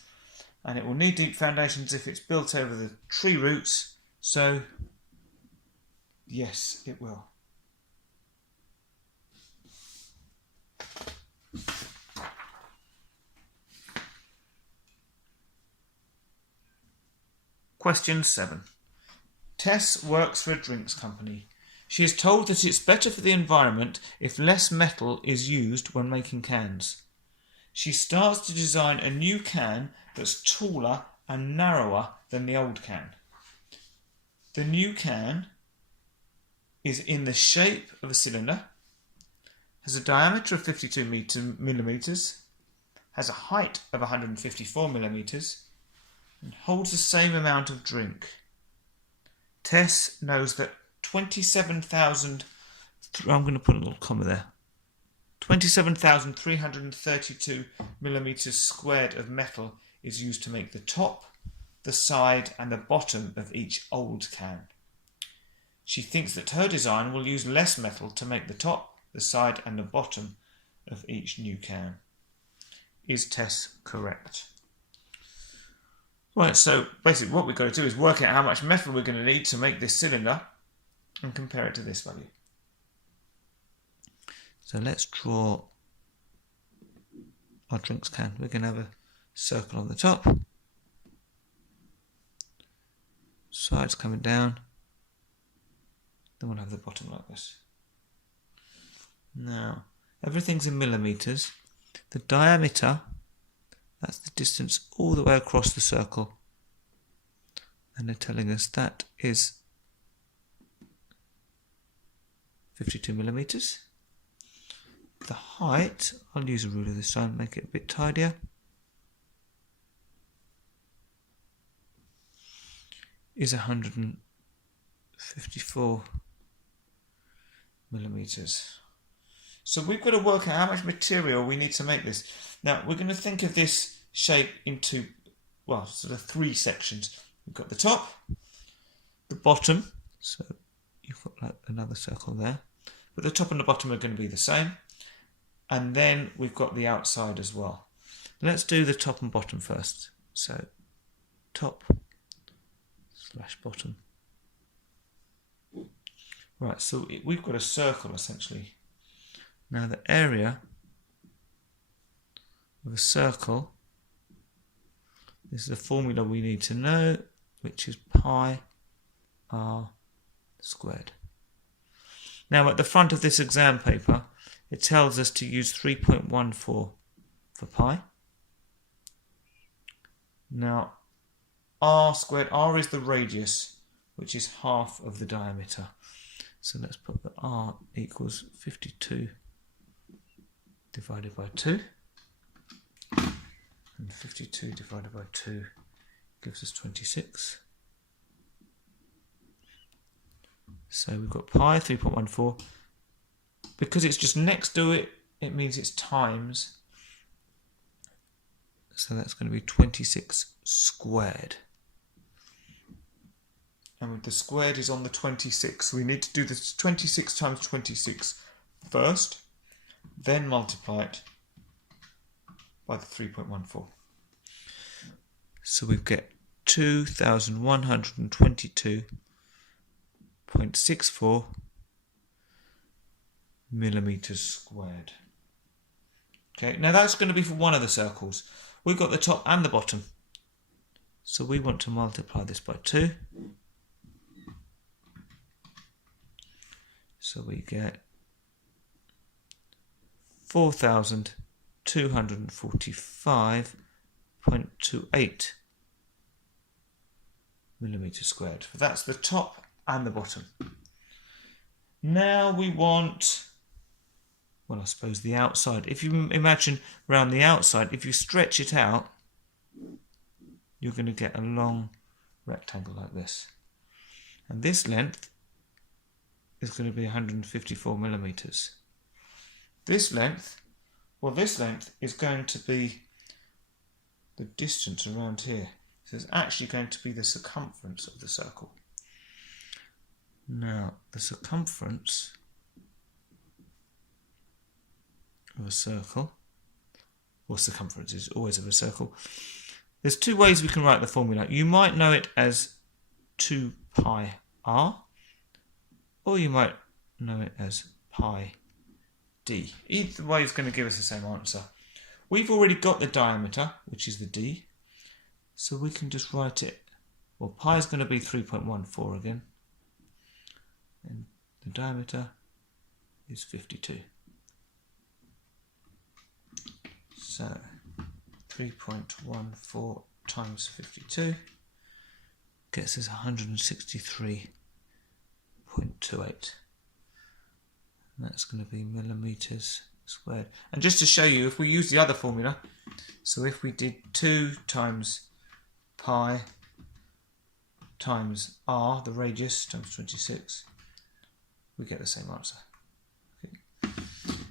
And it will need deep foundations if it's built over the tree roots. So Yes, it will. Question 7. Tess works for a drinks company. She is told that it's better for the environment if less metal is used when making cans. She starts to design a new can that's taller and narrower than the old can. The new can is in the shape of a cylinder, has a diameter of 52 millimeters, has a height of 154 millimeters, and holds the same amount of drink. Tess knows that 27,000, I'm going to put a little comma there, 27,332 millimeters squared of metal is used to make the top, the side and the bottom of each old can. She thinks that her design will use less metal to make the top, the side and the bottom of each new can. Is Tess correct? Right, so basically what we've got to do is work out how much metal we're going to need to make this cylinder and compare it to this value. So let's draw our drinks can. We're going to have a circle on the top, sides coming down, then we'll have the bottom like this. Now, everything's in millimeters. The diameter, that's the distance all the way across the circle. And they're telling us that is 52 millimeters. The height, I'll use a ruler this time, make it a bit tidier, is 154 millimeters. So we've got to work out how much material we need to make this. Now we're going to think of this shape into, well, sort of 3 sections. We've got the top, the bottom, so you've got like another circle there, but the top and the bottom are going to be the same, and then we've got the outside as well. Let's do the top and bottom first. So top / bottom. Right, so we've got a circle essentially. Now the area of a circle, this is a formula we need to know, which is pi r squared. Now at the front of this exam paper, it tells us to use 3.14 for pi. Now r squared, r is the radius, which is half of the diameter. So let's put that r equals 52 divided by 2. And 52 divided by 2 gives us 26. So we've got pi 3.14. Because it's just next to it, it means it's times. So that's going to be 26 squared. And with the squared is on the 26. We need to do this 26 times 26 first, then multiply it by the 3.14. So we get 2,122.64 millimeters squared. Okay, now that's going to be for one of the circles. We've got the top and the bottom. So we want to multiply this by 2. So we get 4,245.28 millimeters squared. That's the top and the bottom. Now we want, well, I suppose the outside. If you imagine around the outside, if you stretch it out, you're going to get a long rectangle like this. And this length is going to be 154 millimeters. This length, well, this length is going to be the distance around here. So it's actually going to be the circumference of the circle. Now, the circumference of a circle, or circumference is always of a circle. There's 2 ways we can write the formula. You might know it as 2 pi r, or you might know it as pi d. Either way is going to give us the same answer. We've already got the diameter, which is the d, so we can just write it. Well, pi is going to be 3.14 again, and the diameter is 52. So 3.14 times 52 gets us 163.28. That's going to be millimeters squared. And just to show you, if we use the other formula, so if we did 2 times pi times r, the radius, times 26, we get the same answer. Okay.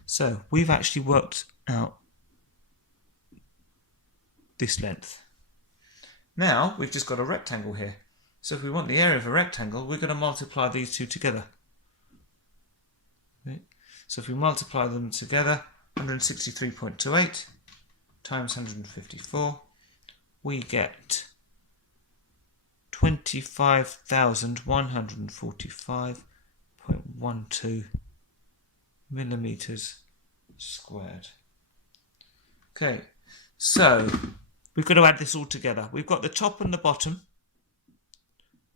So we've actually worked out this length. Now we've just got a rectangle here. So if we want the area of a rectangle, we're going to multiply these two together. Okay. So if we multiply them together, 163.28 times 154, we get 25,145.12 millimeters squared. Okay, so we've got to add this all together. We've got the top and the bottom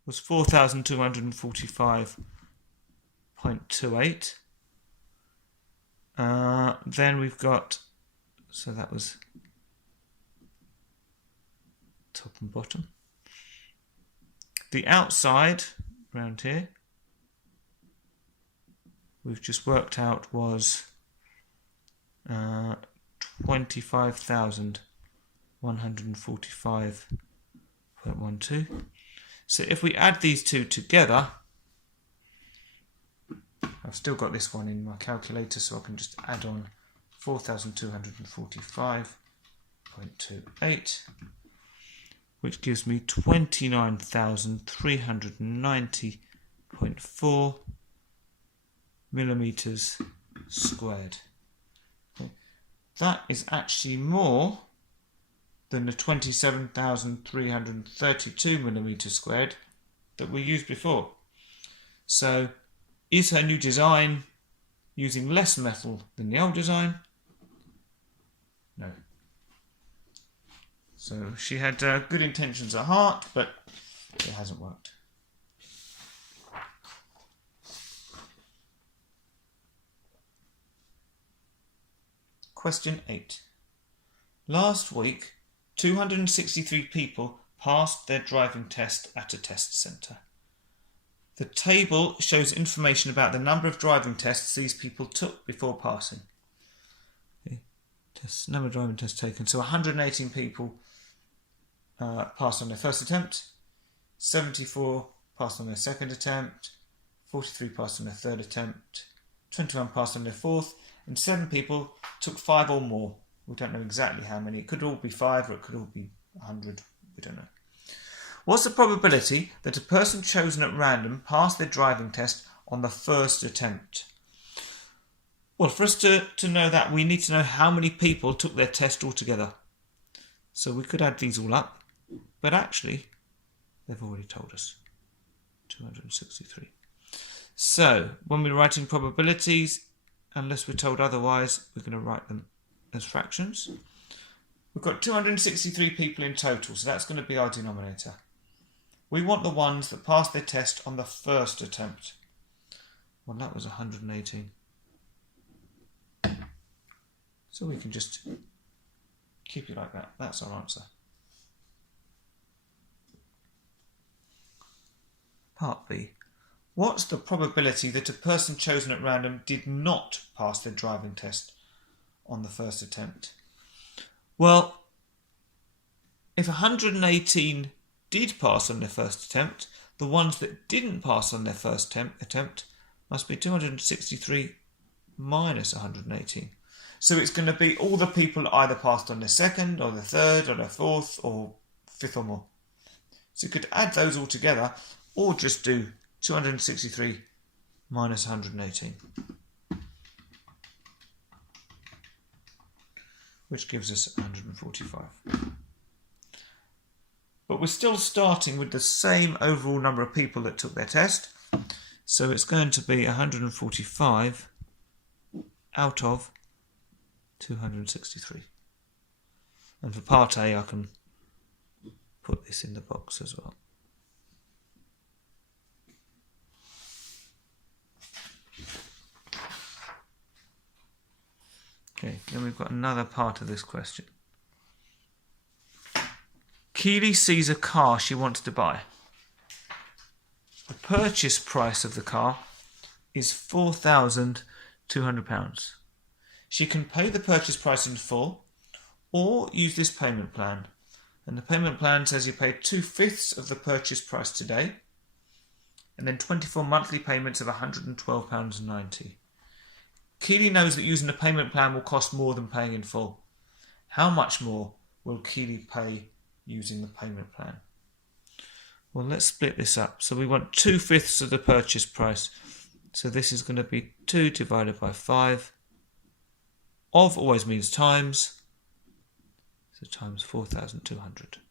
was 4,245.28. Then we've got, so that was top and bottom. The outside, around here, we've just worked out was 25,145.12. So if we add these two together, I've still got this one in my calculator, so I can just add on 4,245.28, which gives me 29,390.4 millimeters squared. Okay. That is actually more than the 27,332 millimeters squared that we used before. So is her new design using less metal than the old design? No. So she had good intentions at heart, but it hasn't worked. Question 8. Last week, 263 people passed their driving test at a test centre. The table shows information about the number of driving tests these people took before passing. Okay. Number of driving tests taken. So 118 people passed on their first attempt, 74 passed on their second attempt, 43 passed on their third attempt, 21 passed on their fourth, and 7 people took 5 or more. We don't know exactly how many. It could all be 5 or it could all be 100. We don't know. What's the probability that a person chosen at random passed their driving test on the first attempt? Well, for us to know that, we need to know how many people took their test altogether. So we could add these all up, but actually, they've already told us. 263. So, when we're writing probabilities, unless we're told otherwise, we're going to write them as fractions. We've got 263 people in total, so that's going to be our denominator. We want the ones that passed their test on the first attempt. Well, that was 118. So we can just keep it like that. That's our answer. Part B. What's the probability that a person chosen at random did not pass their driving test on the first attempt? Well, if 118 did pass on their first attempt, the ones that didn't pass on their first attempt must be 263 minus 118. So it's going to be all the people that either passed on their second or their third or their fourth or fifth or more. So you could add those all together or just do 263 minus 118. Which gives us 145. But we're still starting with the same overall number of people that took their test. So it's going to be 145 out of 263. And for part A, I can put this in the box as well. Okay, then we've got another part of this question. Keely sees a car she wants to buy. The purchase price of the car is £4,200. She can pay the purchase price in full or use this payment plan. And the payment plan says you pay 2/5 of the purchase price today and then 24 monthly payments of £112.90. Keely knows that using a payment plan will cost more than paying in full. How much more will Keely pay using the payment plan? Well, let's split this up. So we want 2/5 of the purchase price. So this is going to be 2 divided by 5. Of always means times. So times 4,200.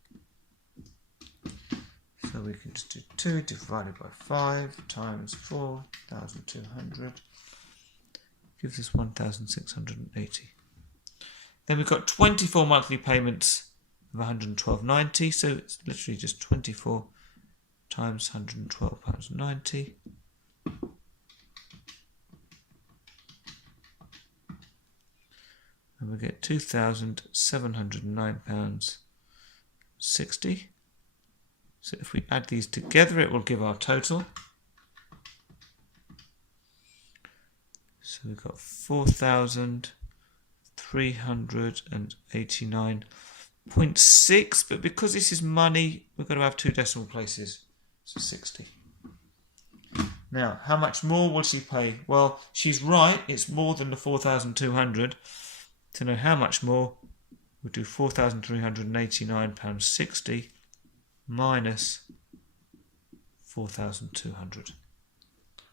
So we can just do 2 divided by 5 times 4,200. Gives us 1,680. Then we've got 24 monthly payments of £112.90. So it's literally just 24 times £112.90. And we get £2,709.60. So if we add these together, it will give our total. So we've got 4,389.6, but because this is money, we've got to have 2 decimal places. So 60. Now, how much more will she pay? Well, she's right, it's more than the 4,200. To know how much more, we'll do £4,389.60 minus 4,200.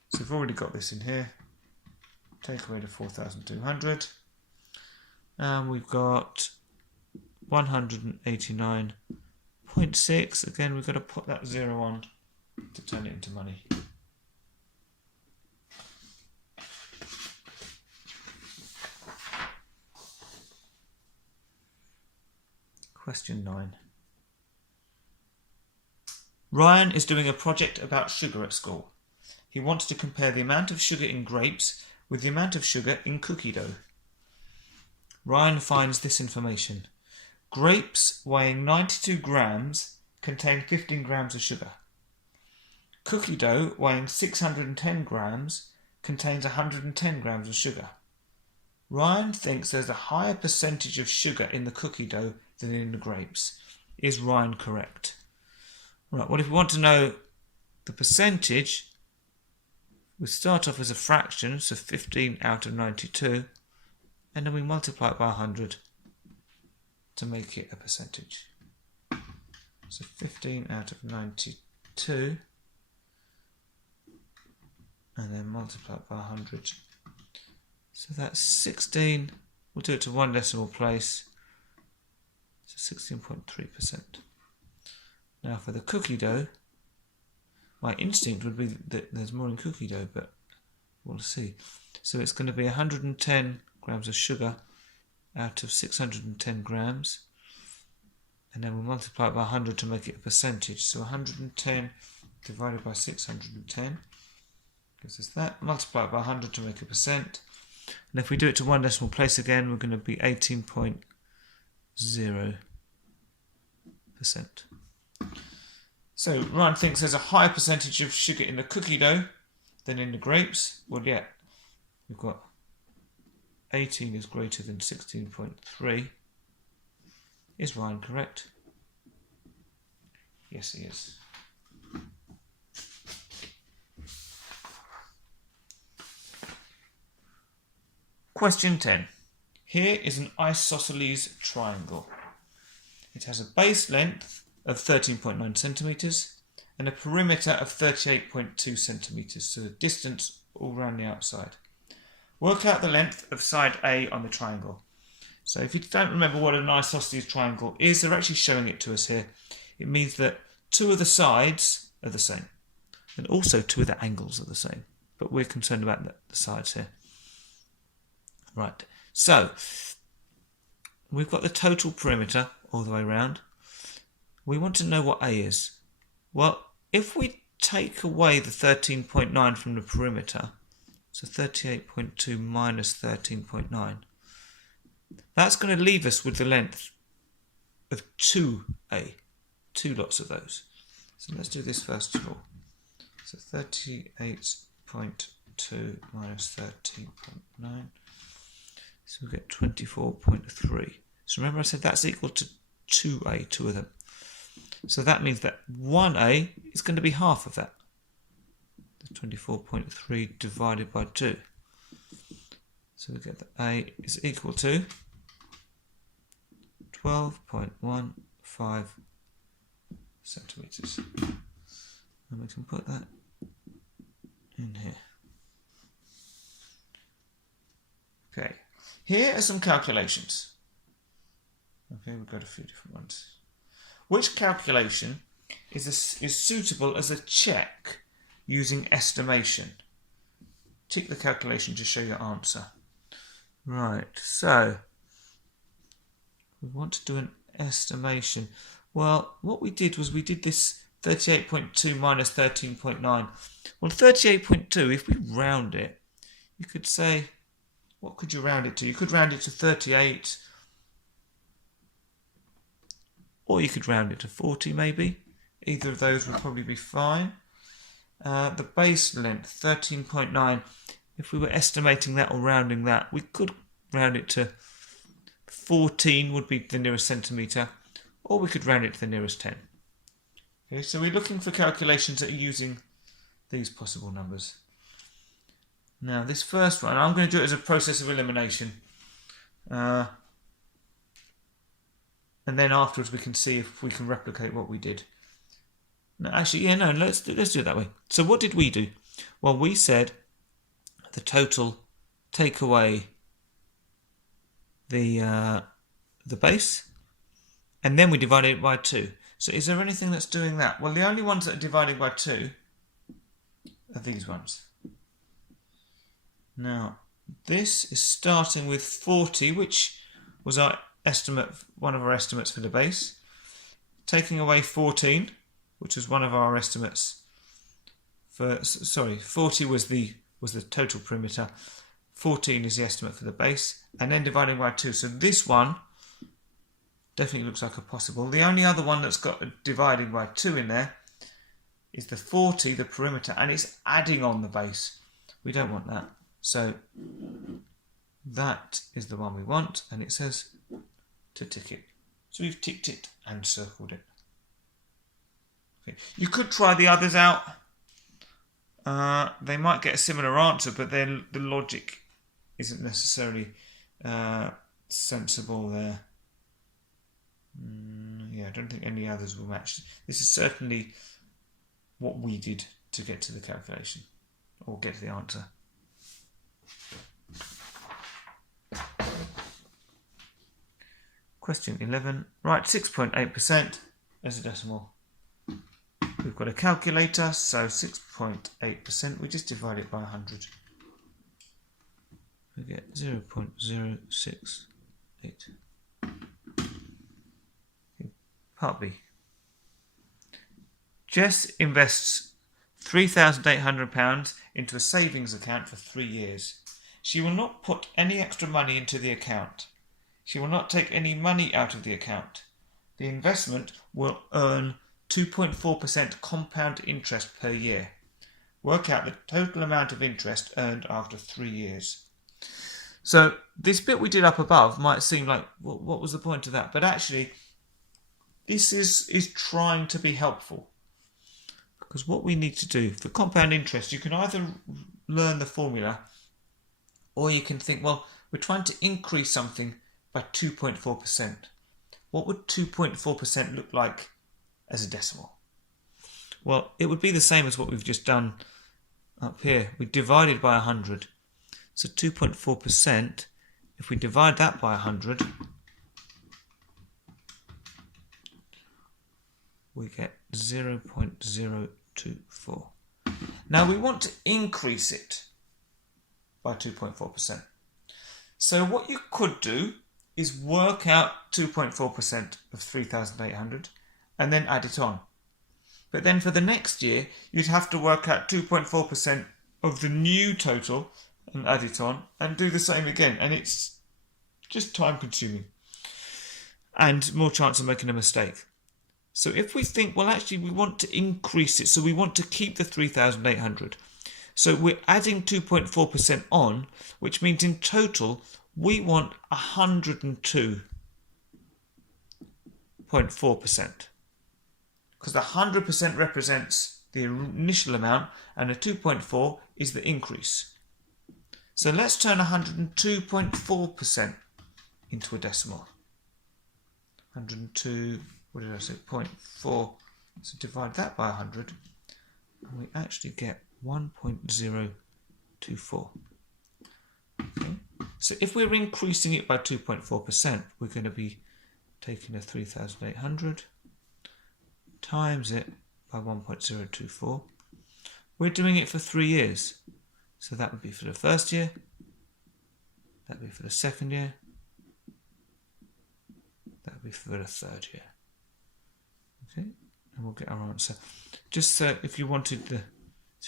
So we've already got this in here. Take away the 4,200. And we've got 189.6. Again, we've got to put that 0 on to turn it into money. Question 9. Ryan is doing a project about sugar at school. He wants to compare the amount of sugar in grapes with the amount of sugar in cookie dough. Ryan finds this information. Grapes weighing 92 grams contain 15 grams of sugar. Cookie dough weighing 610 grams contains 110 grams of sugar. Ryan thinks there's a higher percentage of sugar in the cookie dough than in the grapes. Is Ryan correct? Right, well, if we want to know the percentage, we start off as a fraction, so 15 out of 92, and then we multiply it by 100 to make it a percentage. So 15 out of 92, and then multiply it by 100. So that's 16, we'll do it to 1 decimal place, so 16.3%. Now for the cookie dough, my instinct would be that there's more in cookie dough, but we'll see. So it's going to be 110 grams of sugar out of 610 grams, and then we'll multiply it by 100 to make it a percentage. So 110 divided by 610 gives us that. Multiply it by 100 to make a percent. And if we do it to 1 decimal place again, we're going to be 18.0%. So Ryan thinks there's a higher percentage of sugar in the cookie dough than in the grapes. Well, yeah, we've got 18 is greater than 16.3. Is Ryan correct? Yes, he is. Question 10. Here is an isosceles triangle. It has a base length of 13.9 centimetres and a perimeter of 38.2 centimetres, so the distance all around the outside. Work out the length of side A on the triangle. So if you don't remember what an isosceles triangle is, they're actually showing it to us here. It means that 2 of the sides are the same. And also 2 of the angles are the same. But we're concerned about the sides here. Right, so we've got the total perimeter all the way around. We want to know what A is. Well, if we take away the 13.9 from the perimeter, so 38.2 minus 13.9, that's going to leave us with the length of 2A, 2 lots of those. So let's do this first of all. So 38.2 minus 13.9. So we get 24.3. So remember I said that's equal to 2A, 2 of them. So that means that 1A is going to be half of that. 24.3 divided by 2. So we get that A is equal to 12.15 centimetres. And we can put that in here. Okay, here are some calculations. Okay, we've got a few different ones. Which calculation is suitable as a check using estimation? Tick the calculation to show your answer. Right, so we want to do an estimation. Well, what we did was we did this 38.2 minus 13.9. Well, 38.2, if we round it, you could say, what could you round it to? You could round it to 38, or you could round it to 40 maybe. Either of those would probably be fine. The base length, 13.9, if we were estimating that or rounding that, we could round it to 14 would be the nearest centimetre, or we could round it to the nearest 10. Okay, so we're looking for calculations that are using these possible numbers. Now this first one, I'm going to do it as a process of elimination. And then afterwards we can see if we can replicate what we did. No, actually, yeah, no, let's do it that way. So what did we do? Well, we said the total take away the base, and then we divided it by 2. So is there anything that's doing that? Well, the only ones that are dividing by 2 are these ones. Now, this is starting with 40, which was our estimate, one of our estimates for the base. Taking away 14, which was one of our estimates for, sorry, 40 was the total perimeter. 14 is the estimate for the base, and then dividing by 2. So this one definitely looks like a possible. The only other one that's got a dividing by 2 in there is the 40, the perimeter, and it's adding on the base. We don't want that. So that is the one we want, and it says to tick it. So we've ticked it and circled it. Okay. You could try the others out. They might get a similar answer, but then the logic isn't necessarily sensible there. Yeah, I don't think any others will match. This is certainly what we did to get to the calculation, or get to the answer. Question 11. Write 6.8% as a decimal. We've got a calculator, so 6.8%, we just divide it by 100. We get 0.068. Part B. Jess invests £3,800 into a savings account for 3 years. She will not put any extra money into the account. She will not take any money out of the account. The investment will earn 2.4% compound interest per year. Work out the total amount of interest earned after 3 years. So this bit we did up above might seem like, what was the point of that? But actually, this is trying to be helpful. Because what we need to do for compound interest, you can either learn the formula, or you can think, well, we're trying to increase something by 2.4%. What would 2.4% look like as a decimal? Well, it would be the same as what we've just done up here. We divided by 100. So 2.4%, if we divide that by 100, we get 0.024. Now we want to increase it by 2.4%. So what you could do is work out 2.4% of 3,800 and then add it on. But then for the next year, you'd have to work out 2.4% of the new total and add it on and do the same again. And it's just time consuming and more chance of making a mistake. So if we think, well, actually we want to increase it, so we want to keep the 3,800. So we're adding 2.4% on, which means in total we want 102.4%. Because the 100% represents the initial amount and the 2.4 is the increase. So let's turn 102.4% into a decimal. 102, what did I say, 0.4. So divide that by 100 and we actually get 1.024. Okay. So if we're increasing it by 2.4%, we're going to be taking a 3,800 times it by 1.024. We're doing it for 3 years. So that would be for the first year, that would be for the second year, that would be for the third year. Okay, and we'll get our answer. Just so if you wanted to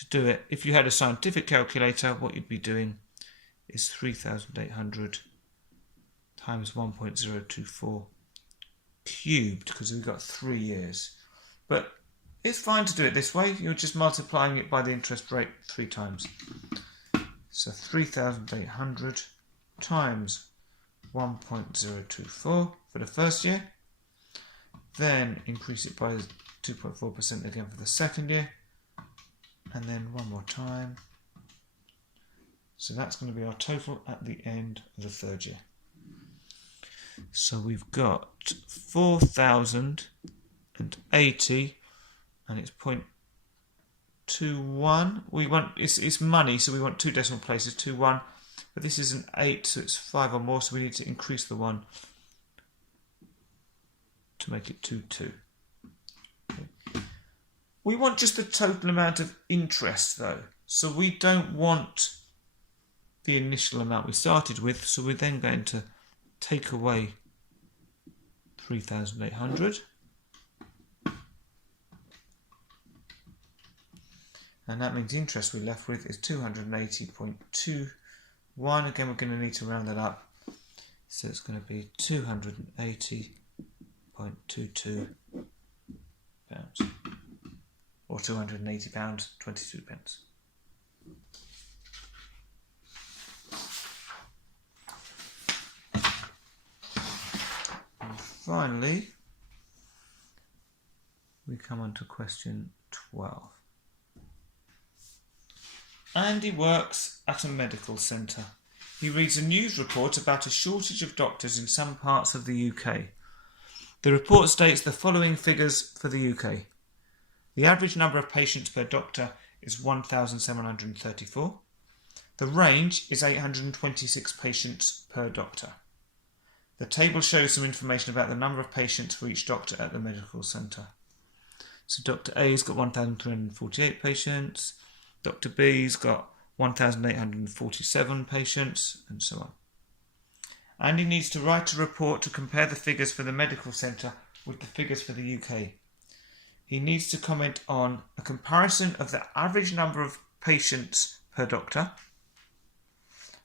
do it, if you had a scientific calculator, what you'd be doing is 3,800 times 1.024 cubed, because we've got 3 years. But it's fine to do it this way. You're just multiplying it by the interest rate 3 times. So 3,800 times 1.024 for the first year. Then increase it by 2.4% again for the second year. And then one more time. So that's going to be our total at the end of the third year. So we've got 4,080 and it's 0.21. We want it's money, so we want 2 decimal places, 21. But this is an 8, so it's 5 or more, so we need to increase the 1 to make it 22. Okay. We want just the total amount of interest though. So we don't want the initial amount we started with, so we're then going to take away 3,800. And that means the interest we're left with is 280.21. Again, we're going to need to round that up. So it's going to be 280.22 pounds. Or £280, 22 pence. And finally, we come on to question 12. Andy works at a medical centre. He reads a news report about a shortage of doctors in some parts of the UK. The report states the following figures for the UK. The average number of patients per doctor is 1,734. The range is 826 patients per doctor. The table shows some information about the number of patients for each doctor at the medical centre. So Dr. A's got 1,348 patients. Dr. B's got 1,847 patients, and so on. And he needs to write a report to compare the figures for the medical centre with the figures for the UK. He needs to comment on a comparison of the average number of patients per doctor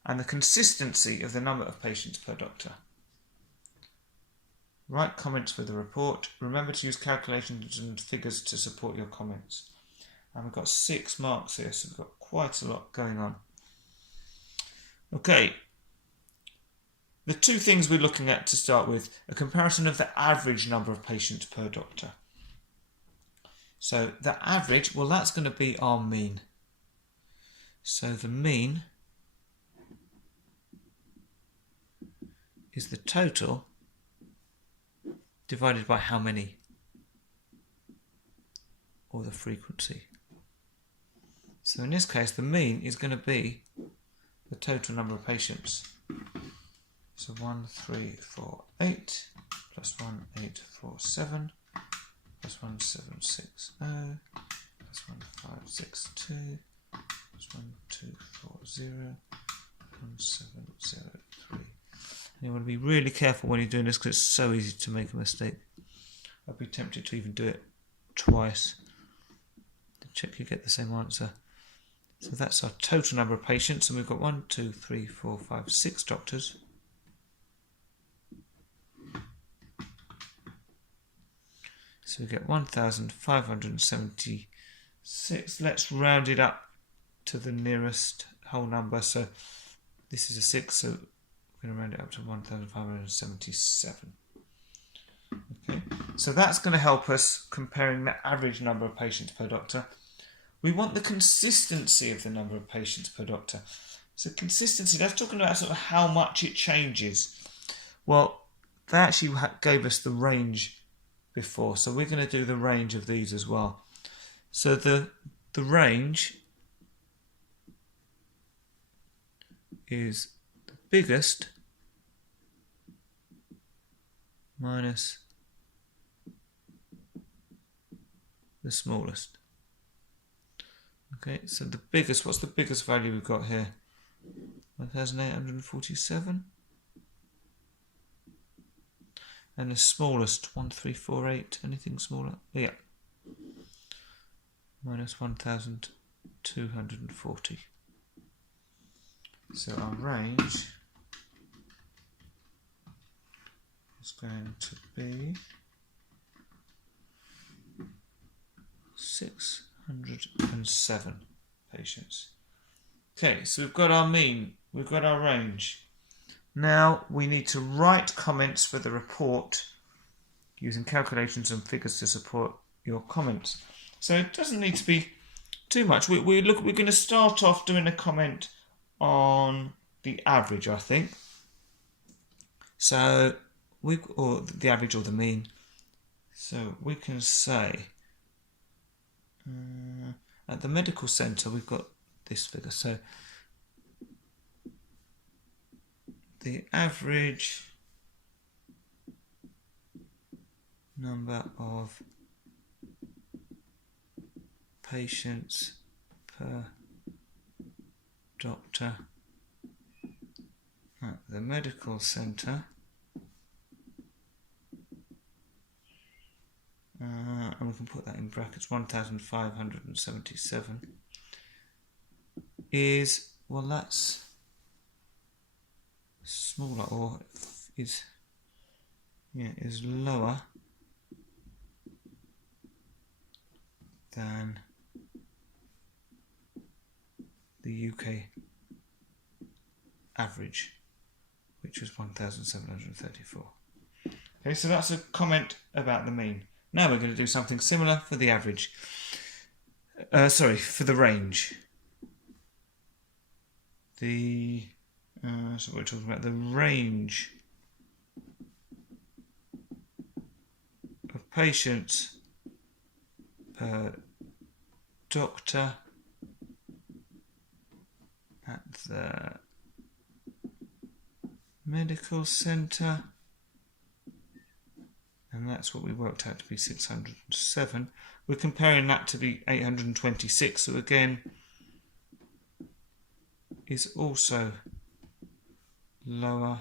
and the consistency of the number of patients per doctor. Write comments for the report. Remember to use calculations and figures to support your comments. And we've got 6 marks here, so we've got quite a lot going on. Okay, the 2 things we're looking at to start with, a comparison of the average number of patients per doctor. So the average, well, that's going to be our mean. So the mean is the total divided by how many, or the frequency. So in this case, the mean is going to be the total number of patients. So 1,348 plus 1,847 plus 1,760 plus 1,562 It's 12401703. And you want to be really careful when you're doing this because it's so easy to make a mistake. I'd be tempted to even do it twice to check you get the same answer. So that's our total number of patients, and we've got 1, 2, 3, 4, 5, 6 doctors. So we get 1,576. Let's round it up to the nearest whole number. So this is a 6, so we're going to round it up to 1,577. Okay, so that's going to help us comparing the average number of patients per doctor. We want the consistency of the number of patients per doctor. So consistency, that's talking about sort of how much it changes. Well, they actually gave us the range before, so we're going to do the range of these as well. So the range is the biggest minus the smallest. Okay, so the biggest, what's the biggest value we've got here? 1,847. And the smallest, 1,348. Anything smaller? Yeah. Minus 1,240. So our range is going to be 607 patients. Okay, so we've got our mean, we've got our range. Now we need to write comments for the report using calculations and figures to support your comments. So it doesn't need to be too much. We're going to start off doing a comment on the average, I think. So or the average or the mean. So we can say at the medical centre we've got this figure. So the average number of patients per doctor at the medical centre, and we can put that in brackets, 1,577 is, well, that's smaller, or is lower than the UK average, which was 1,734. Okay, so that's a comment about the mean. Now we're going to do something similar for the average. For the range. So we're talking about the range of patients per doctor at the medical centre, and that's what we worked out to be 607. We're comparing that to be 826, so again is also lower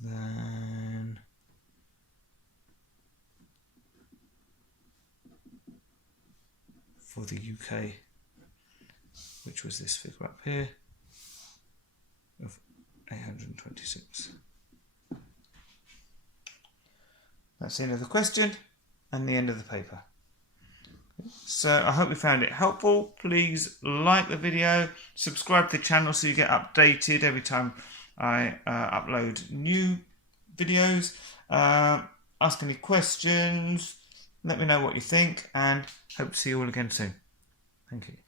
than for the UK, which was this figure up here of 826. That's the end of the question and the end of the paper. So I hope you found it helpful. Please like the video, subscribe to the channel so you get updated every time I upload new videos. Ask any questions, let me know what you think, and hope to see you all again soon. Thank you.